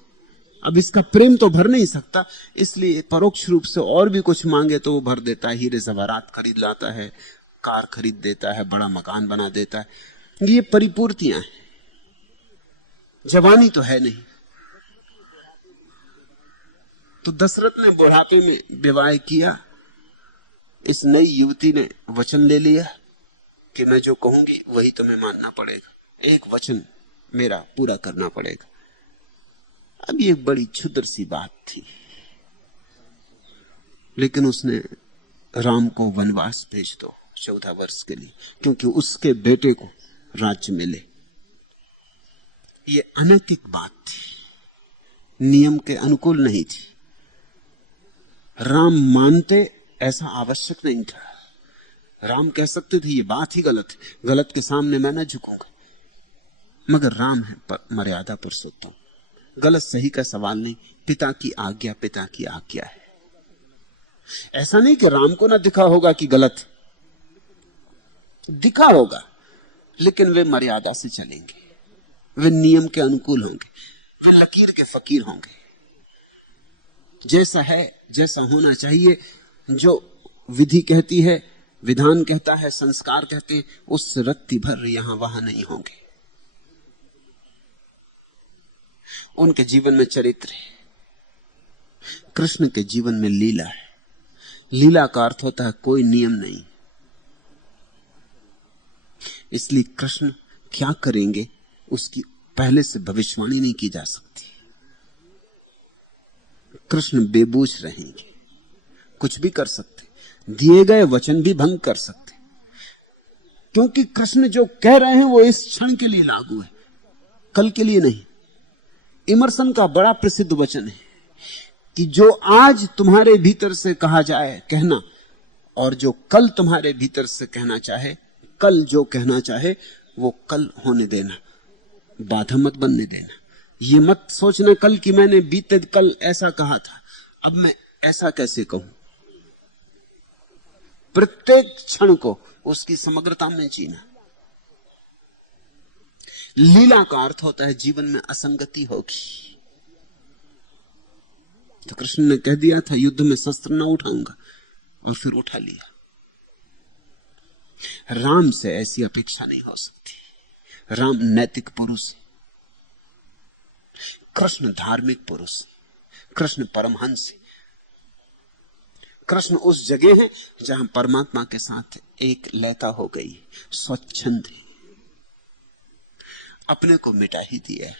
अब इसका प्रेम तो भर नहीं सकता, इसलिए परोक्ष रूप से और भी कुछ मांगे तो वो भर देता है। हीरे जवाहरात खरीद लाता है, कार खरीद देता है, बड़ा मकान बना देता है। ये परिपूर्तियां हैं, जवानी तो है नहीं। तो दशरथ ने बुढ़ापे में विवाह किया। इस नई युवती ने वचन ले लिया कि मैं जो कहूंगी वही तुम्हें मानना पड़ेगा, एक वचन मेरा पूरा करना पड़ेगा। अब ये एक बड़ी क्षुद्र सी बात थी, लेकिन उसने राम को वनवास भेज दो 14 वर्ष के लिए, क्योंकि उसके बेटे को राज्य मिले। ये अनैतिक बात थी, नियम के अनुकूल नहीं थी। राम मानते ऐसा आवश्यक नहीं था। राम कह सकते थे ये बात ही गलत है, गलत के सामने मैं न झुकूंगा, मगर राम है मर्यादा पुरुषोत्तम। गलत सही का सवाल नहीं, पिता की आज्ञा पिता की आज्ञा है। ऐसा नहीं कि राम को ना दिखा होगा कि गलत, दिखा होगा, लेकिन वे मर्यादा से चलेंगे, वे नियम के अनुकूल होंगे, वे लकीर के फकीर होंगे। जैसा है, जैसा होना चाहिए, जो विधि कहती है, विधान कहता है, संस्कार कहते हैं, उस रत्ती भर यहां वहां नहीं होंगे। उनके जीवन में चरित्र है, कृष्ण के जीवन में लीला है। लीला का अर्थ होता है कोई नियम नहीं। इसलिए कृष्ण क्या करेंगे उसकी पहले से भविष्यवाणी नहीं की जा सकती। कृष्ण बेबूझ रहेंगे, कुछ भी कर सकते, दिए गए वचन भी भंग कर सकते, क्योंकि कृष्ण जो कह रहे हैं वो इस क्षण के लिए लागू है, कल के लिए नहीं। इमर्सन का बड़ा प्रसिद्ध वचन है कि जो आज तुम्हारे भीतर से कहा जाए कहना, और जो कल तुम्हारे भीतर से कहना चाहे, कल जो कहना चाहे वो कल होने देना, बाधा मत बनने देना। ये मत सोचना कल कि मैंने बीते कल ऐसा कहा था, अब मैं ऐसा कैसे कहूं। प्रत्येक क्षण को उसकी समग्रता में जीना। लीला का अर्थ होता है जीवन में असंगति होगी। तो कृष्ण ने कह दिया था युद्ध में शस्त्र ना उठाऊंगा, और फिर उठा लिया। राम से ऐसी अपेक्षा नहीं हो सकती। राम नैतिक पुरुष, कृष्ण धार्मिक पुरुष, कृष्ण परमहंस। कृष्ण उस जगह है जहां परमात्मा के साथ एक लयता हो गई, स्वच्छंद, अपने को मिटा ही दिया है।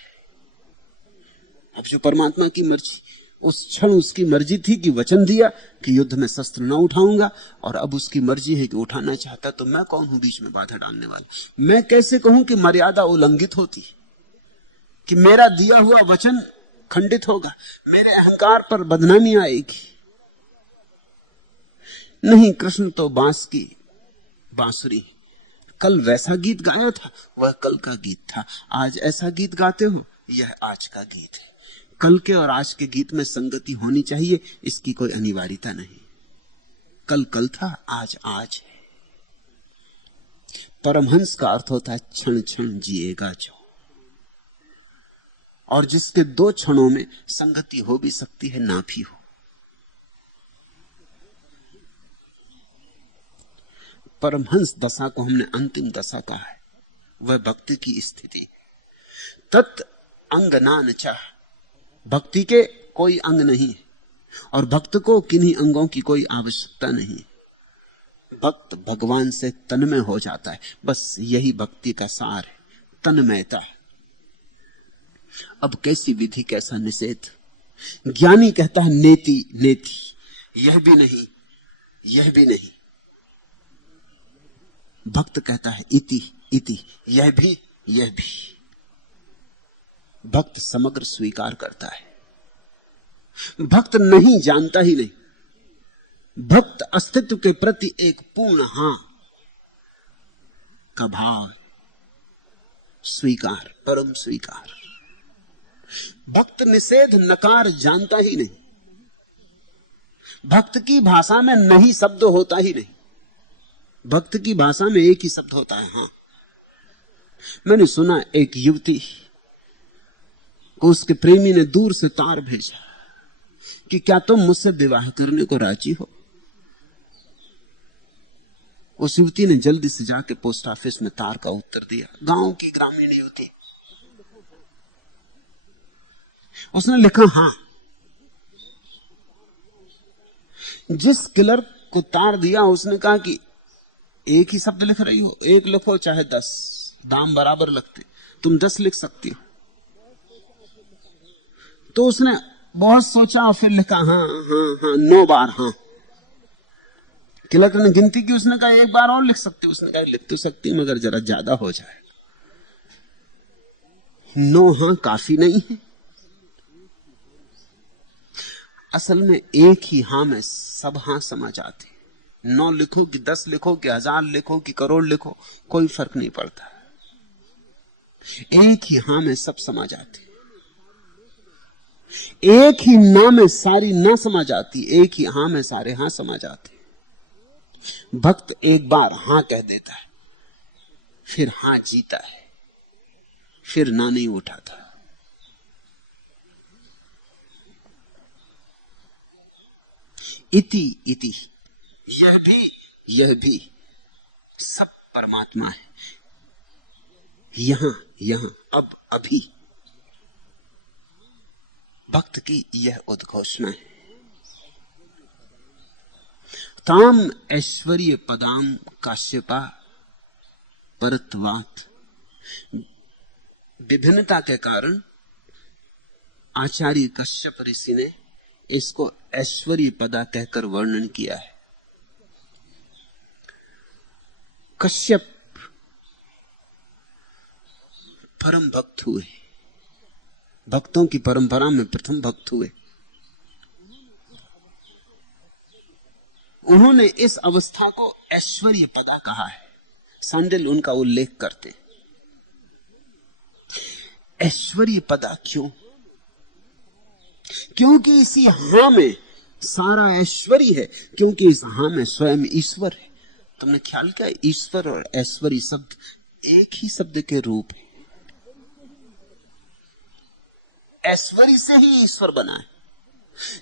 अब जो परमात्मा की मर्जी, उस क्षण उसकी मर्जी थी कि वचन दिया कि युद्ध में शस्त्र न उठाऊंगा, और अब उसकी मर्जी है कि उठाना चाहता। तो मैं कौन हूं बीच में बाधा डालने वाला? मैं कैसे कहूं कि मर्यादा उल्लंघित होती, कि मेरा दिया हुआ वचन खंडित होगा, मेरे अहंकार पर बदनामी आएगी? नहीं, कृष्ण तो बांस की बांसुरी। कल वैसा गीत गाया था, वह कल का गीत था। आज ऐसा गीत गाते हो, यह आज का गीत है। कल के और आज के गीत में संगति होनी चाहिए, इसकी कोई अनिवार्यता नहीं। कल कल था, आज आज है। परमहंस का अर्थ होता है क्षण क्षण जिएगा जो, और जिसके दो क्षणों में संगति हो भी सकती है, ना भी हो। परमहंस दशा को हमने अंतिम दशा कहा है। वह भक्ति की स्थिति। तत् अंगनान चाह, भक्ति के कोई अंग नहीं है, और भक्त को किन्हीं अंगों की कोई आवश्यकता नहीं। भक्त भगवान से तन्मय हो जाता है, बस यही भक्ति का सार है, तन्मयता। अब कैसी विधि, कैसा निषेध? ज्ञानी कहता है नेति नेति, यह भी नहीं, यह भी नहीं। भक्त कहता है इति इति, यह भी, यह भी। भक्त समग्र स्वीकार करता है। भक्त नहीं जानता ही नहीं। भक्त अस्तित्व के प्रति एक पूर्ण हां का भाव, स्वीकार, परम स्वीकार। भक्त निषेध नकार जानता ही नहीं। भक्त की भाषा में नहीं शब्द होता ही नहीं। भक्त की भाषा में एक ही शब्द होता है, हां। मैंने सुना एक युवती को उसके प्रेमी ने दूर से तार भेजा कि क्या तुम मुझसे विवाह करने को राजी हो? उस युवती ने जल्दी से जाके पोस्ट ऑफिस में तार का उत्तर दिया। गांव की ग्रामीण युवती। उसने लिखा हां। जिस क्लर्क को तार दिया उसने कहा कि एक ही शब्द लिख रही हो, एक लिखो चाहे 10, दाम बराबर लगते, तुम 10 लिख सकती हो। तो उसने बहुत सोचा और फिर लिखा हां हां हां 9 बार हां। क्लर्क ने गिनती की, उसने कहा एक बार और लिख सकती। उसने कहा लिख तो सकती हूं मगर जरा ज्यादा हो जाए। 9 हां काफी नहीं है। असल में एक ही हां में सब हां समा जाते। 9 लिखो कि 10 लिखो कि 1000 लिखो कि करोड़ लिखो, कोई फर्क नहीं पड़ता। एक ही हां में सब समा जाते। एक ही ना में सारी ना समा जाती, एक ही हां में सारे हां समा जाते। भक्त एक बार हां कह देता है, फिर हां जीता है, फिर ना नहीं उठाता। इति इति, यह भी सब परमात्मा है। यहां यहां, अब अभी। भक्त की यह उद्घोषणा है। ताम ऐश्वर्य पदाम काश्यपा परत्वात्। विभिन्नता के कारण आचार्य कश्यप ऋषि ने इसको ऐश्वर्य पदा कहकर वर्णन किया है। कश्यप परम भक्त हुए, भक्तों की परंपरा में प्रथम भक्त हुए। उन्होंने इस अवस्था को ऐश्वर्य पदा कहा है। सांडिल उनका उल्लेख करते। ऐश्वर्य पदा क्यों? क्योंकि इसी हां में सारा ऐश्वर्य है, क्योंकि इस हां में स्वयं ईश्वर है। तुमने ख्याल किया, ईश्वर और ऐश्वर्य शब्द एक ही शब्द के रूप है। ऐश्वर्य से ही ईश्वर बना है।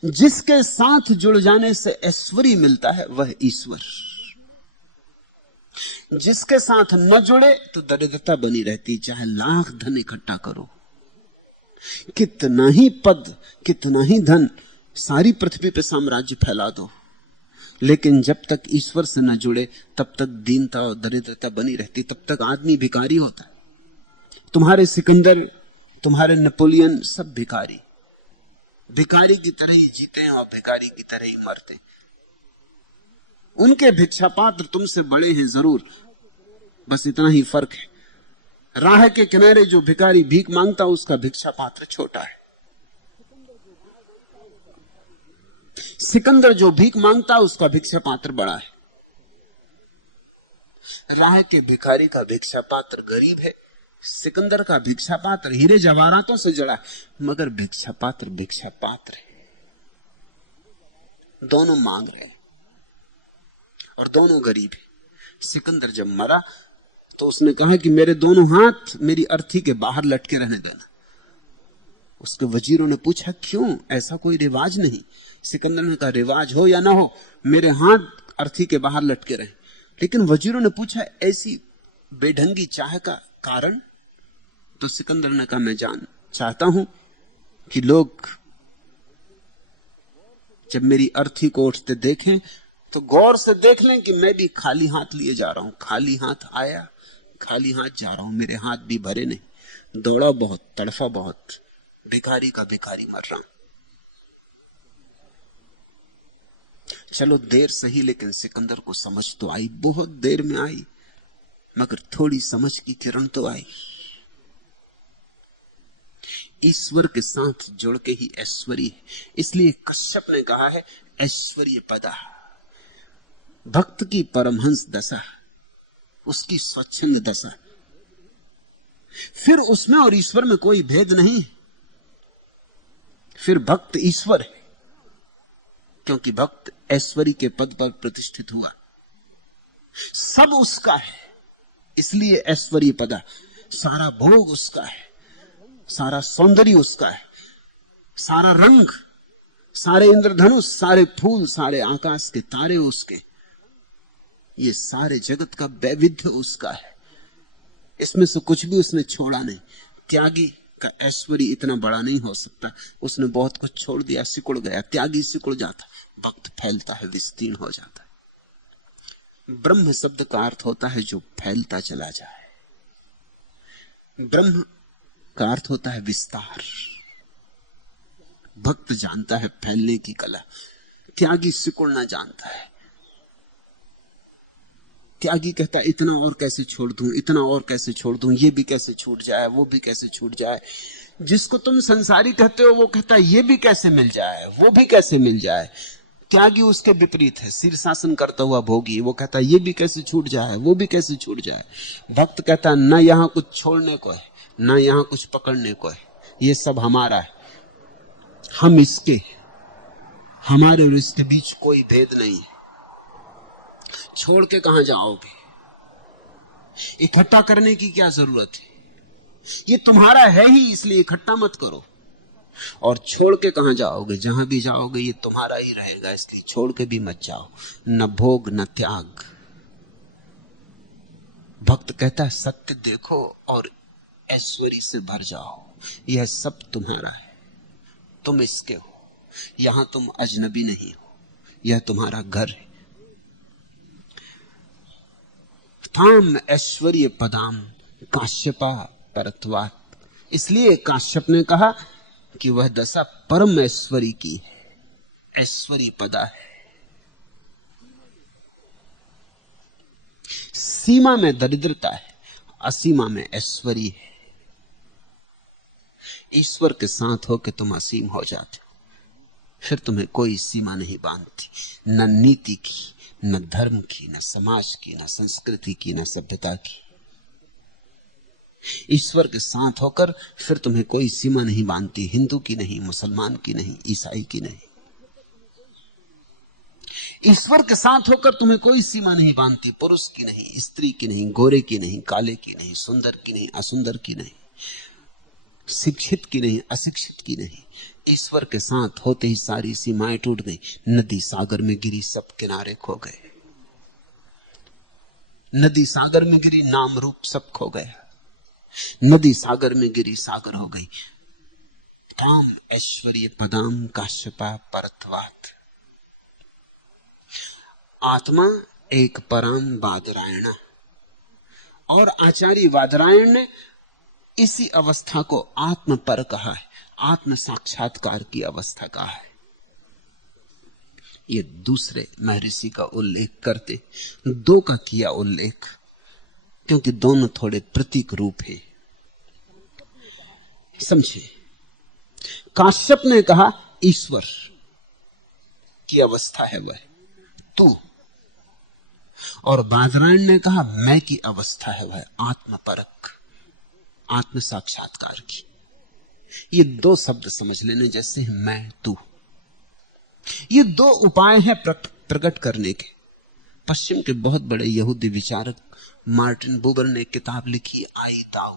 जिसके साथ जुड़ जाने से ऐश्वर्य मिलता है वह ईश्वर। जिसके साथ न जुड़े तो दरिद्रता बनी रहती, चाहे लाख धन इकट्ठा करो, कितना ही पद, कितना ही धन, सारी पृथ्वी पे साम्राज्य फैला दो, लेकिन जब तक ईश्वर से न जुड़े तब तक दीनता और दरिद्रता बनी रहती, तब तक आदमी भिखारी होता है। तुम्हारे सिकंदर, तुम्हारे नेपोलियन सब भिखारी, भिखारी की तरह ही जीते हैं और भिखारी की तरह ही मरते हैं। उनके भिक्षा पात्र तुमसे बड़े हैं जरूर, बस इतना ही फर्क है। राह के किनारे जो भिखारी भीख मांगता उसका भिक्षा पात्र छोटा है। सिकंदर जो भीख मांगता उसका भिक्षा पात्र बड़ा है। राह के भिखारी का भिक्षा पात्र गरीब है, सिकंदर का भिक्षा पात्र हीरे जवाहरातों से जड़ा है, मगर भिक्षा पात्र है। दोनों मांग रहे हैं और दोनों गरीब है। सिकंदर जब मरा तो उसने कहा कि मेरे दोनों हाथ मेरी अर्थी के बाहर लटके रहने देना। उसके वजीरों ने पूछा क्यों, ऐसा कोई रिवाज नहीं। सिकंदर ने कहा रिवाज हो या ना हो, मेरे हाथ अर्थी के बाहर लटके रहे। लेकिन वजीरों ने पूछा ऐसी बेढंगी चाह का कारण? तो सिकंदर ने कहा मैं चाहता हूं कि लोग जब मेरी अर्थी को उठते देखें तो गौर से देख लें कि मैं भी खाली हाथ लिए जा रहा हूं। खाली हाथ आया, खाली हाथ जा रहा हूं, मेरे हाथ भी भरे नहीं। दौड़ा बहुत, तड़फा बहुत, भिखारी का भिखारी मर रहा हूं। चलो देर सही, लेकिन सिकंदर को समझ तो आई, बहुत देर में आई, मगर थोड़ी समझ की किरण तो आई। ईश्वर के साथ जुड़ के ही ऐश्वर्य है। इसलिए कश्यप ने कहा है ऐश्वर्य पदा, भक्त की परमहंस दशा, उसकी स्वच्छंद दशा। फिर उसमें और ईश्वर में कोई भेद नहीं। फिर भक्त ईश्वर है, क्योंकि भक्त ऐश्वर्य के पद पर प्रतिष्ठित हुआ। सब उसका है, इसलिए ऐश्वर्य पदा। सारा भोग उसका है, सारा सौंदर्य उसका है, सारा रंग, सारे इंद्रधनुष, सारे फूल, सारे आकाश के तारे उसके। ये सारे जगत का वैविध्य उसका है। इसमें से कुछ भी उसने छोड़ा नहीं। त्यागी का ऐश्वर्य इतना बड़ा नहीं हो सकता। उसने बहुत कुछ छोड़ दिया, सिकुड़ गया। त्यागी सिकुड़ जाता, भक्त फैलता है, विस्तीर्ण हो जाता है। ब्रह्म शब्द का अर्थ होता है जो फैलता चला जाए। ब्रह्म का अर्थ होता है विस्तार। भक्त जानता है फैलने की कला, त्यागी सिकुड़ना जानता है। त्यागी कहता है इतना और कैसे छोड़ दूं, इतना और कैसे छोड़ दूं, ये भी कैसे छूट जाए, वो भी कैसे छूट जाए। जिसको तुम संसारी कहते हो वो कहता है ये भी कैसे मिल जाए, वो भी कैसे मिल जाए। त्यागी उसके विपरीत है, शीर्षासन करता हुआ भोगी। वो कहता है ये भी कैसे छूट जाए, वो भी कैसे छूट जाए। भक्त कहता है ना यहां कुछ छोड़ने को है, ना यहां कुछ पकड़ने को है, ये सब हमारा है, हम इसके, हमारे और इसके बीच कोई भेद नहीं है। छोड़ के कहां जाओगे, इकट्ठा करने की क्या जरूरत है, ये तुम्हारा है ही, इसलिए इकट्ठा मत करो। और छोड़ के कहां जाओगे, जहां भी जाओगे ये तुम्हारा ही रहेगा, इसलिए छोड़ के भी मत जाओ। न भोग न त्याग। भक्त कहता है सत्य देखो और ऐश्वर्य से भर जाओ, यह सब तुम्हारा है, तुम इसके हो, यहां तुम अजनबी नहीं हो, यह तुम्हारा घर है। थाम ऐश्वर्य पदाम काश्यपा परत्वात्। इसलिए काश्यप ने कहा कि वह दशा परम ऐश्वर्य की है, ऐश्वर्य पदा है। सीमा में दरिद्रता है, असीमा में ऐश्वर्य है। ईश्वर के साथ होकर तुम असीम हो जाते हो। फिर तुम्हें कोई सीमा नहीं बांधती, न नीति की, न धर्म की, न समाज की, न संस्कृति की, न सभ्यता की। ईश्वर के साथ होकर फिर तुम्हें कोई सीमा नहीं बांधती, हिंदू की नहीं, मुसलमान की नहीं, ईसाई की नहीं। ईश्वर के साथ होकर तुम्हें कोई सीमा नहीं बांधती, पुरुष की नहीं, स्त्री की नहीं, गोरे की नहीं, काले की नहीं, सुंदर की नहीं, असुंदर की नहीं, शिक्षित की नहीं, अशिक्षित की नहीं। ईश्वर के साथ होते ही सारी सीमाएं टूट गई। नदी सागर में गिरी, सब किनारे खो गए। नदी सागर में गिरी, नाम रूप सब खो गया। नदी सागर में गिरी, सागर हो गई। काम ऐश्वर्य पदाम काश्यपा परत्वात्। आत्मा एक परान बादरायणा। और आचार्य बादरायण ने इसी अवस्था को आत्म पर कहा है, आत्म साक्षात्कार की अवस्था कहा है। ये दूसरे महर्षि का उल्लेख करते, दो का किया उल्लेख, क्योंकि दोनों थोड़े प्रतीक रूप हैं। समझे? काश्यप ने कहा ईश्वर की अवस्था है वह तू, और बादरायण ने कहा मैं की अवस्था है वह आत्मपरक, आत्म साक्षात्कार की। ये दो शब्द समझ लेने जैसे हैं, मैं तू। ये दो उपाय हैं प्रकट करने के। पश्चिम के बहुत बड़े यहूदी विचारक मार्टिन बुबर ने किताब लिखी आई ताऊ,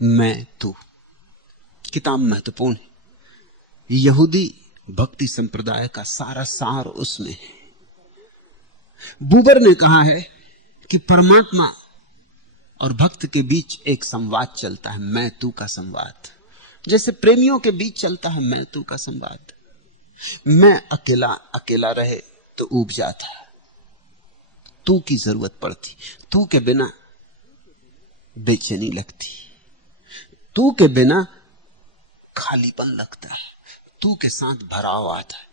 मैं तू। किताब महत्वपूर्ण है। यहूदी भक्ति संप्रदाय का सारा सार उसमें है। बुबर ने कहा है कि परमात्मा और भक्त के बीच एक संवाद चलता है, मैं तू का संवाद, जैसे प्रेमियों के बीच चलता है मैं तू का संवाद। मैं अकेला अकेला रहे तो ऊब जाता, तू की जरूरत पड़ती, तू के बिना बेचैनी लगती, तू के बिना खालीपन लगता है, तू के साथ भराव आता है।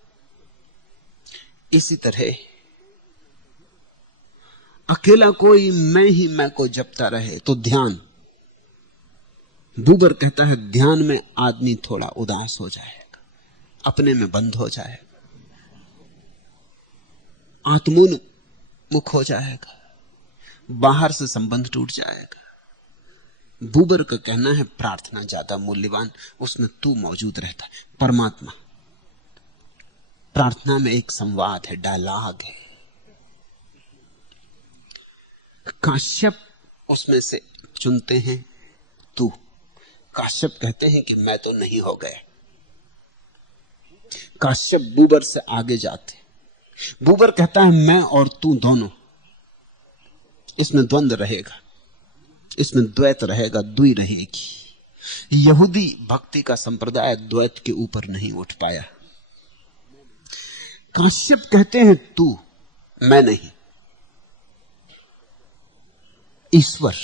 इसी तरह अकेला कोई मैं ही मैं को जपता रहे तो ध्यान, बुबर कहता है ध्यान में आदमी थोड़ा उदास हो जाएगा, अपने में बंद हो जाएगा, आत्मोन्मुख हो जाएगा, बाहर से संबंध टूट जाएगा। बुबर का कहना है प्रार्थना ज्यादा मूल्यवान, उसमें तू मौजूद रहता है, परमात्मा। प्रार्थना में एक संवाद है, डायलॉग है। काश्यप उसमें से चुनते हैं तू। काश्यप कहते हैं कि मैं तो नहीं हो गया। काश्यप बुबर से आगे जाते। बुबर कहता है मैं और तू दोनों, इसमें द्वंद्व रहेगा, इसमें द्वैत रहेगा, द्वि रहेगी। यहूदी भक्ति का संप्रदाय द्वैत के ऊपर नहीं उठ पाया। काश्यप कहते हैं तू, मैं नहीं, ईश्वर।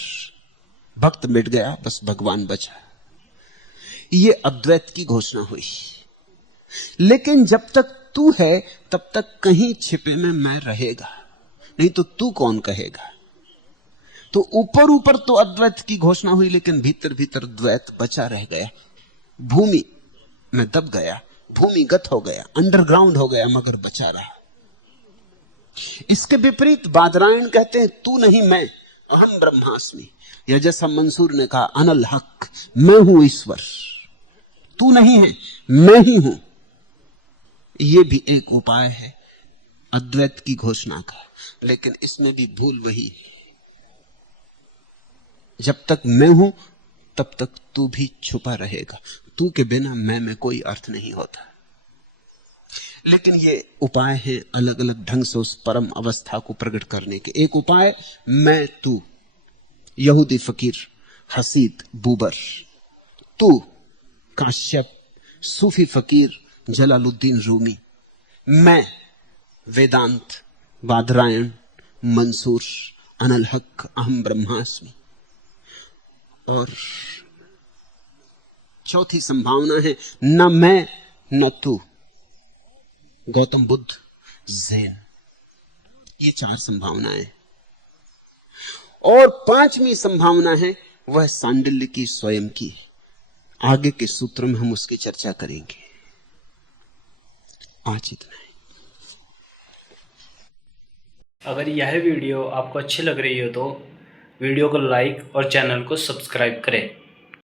भक्त मिट गया, बस भगवान बचा। ये अद्वैत की घोषणा हुई। लेकिन जब तक तू है तब तक कहीं छिपे में मैं रहेगा, नहीं तो तू कौन कहेगा। तो ऊपर ऊपर तो अद्वैत की घोषणा हुई, लेकिन भीतर भीतर द्वैत बचा रह गया। भूमि में दब गया, भूमिगत हो गया, अंडरग्राउंड हो गया, मगर बचा रहा। इसके विपरीत बादरायण कहते हैं तू नहीं मैं, अहम ब्रह्मास्मि, या जैसा मंसूर ने कहा अनल हक, मैं हूं ईश्वर, तू नहीं है, मैं ही हूं। यह भी एक उपाय है अद्वैत की घोषणा का, लेकिन इसमें भी भूल वही है। जब तक मैं हूं तब तक तू भी छुपा रहेगा, तू के बिना मैं में कोई अर्थ नहीं होता। लेकिन ये उपाय है अलग अलग ढंग से उस परम अवस्था को प्रकट करने के। एक उपाय मैं तू, यहूदी फकीर हसीद बुबर, तू काश्यप सूफी फकीर जलालुद्दीन रूमी, मैं वेदांत बादरायण मंसूर अनल हक अहम ब्रह्मास्मि। और चौथी संभावना है न मैं न तू, गौतम बुद्ध ज़ैन। ये चार संभावनाएं। और पांचवी संभावना है वह सांडिल्य की स्वयं की। आगे के सूत्र में हम उसकी चर्चा करेंगे। आज इतना ही। अगर यह वीडियो आपको अच्छी लग रही हो तो वीडियो को लाइक और चैनल को सब्सक्राइब करें।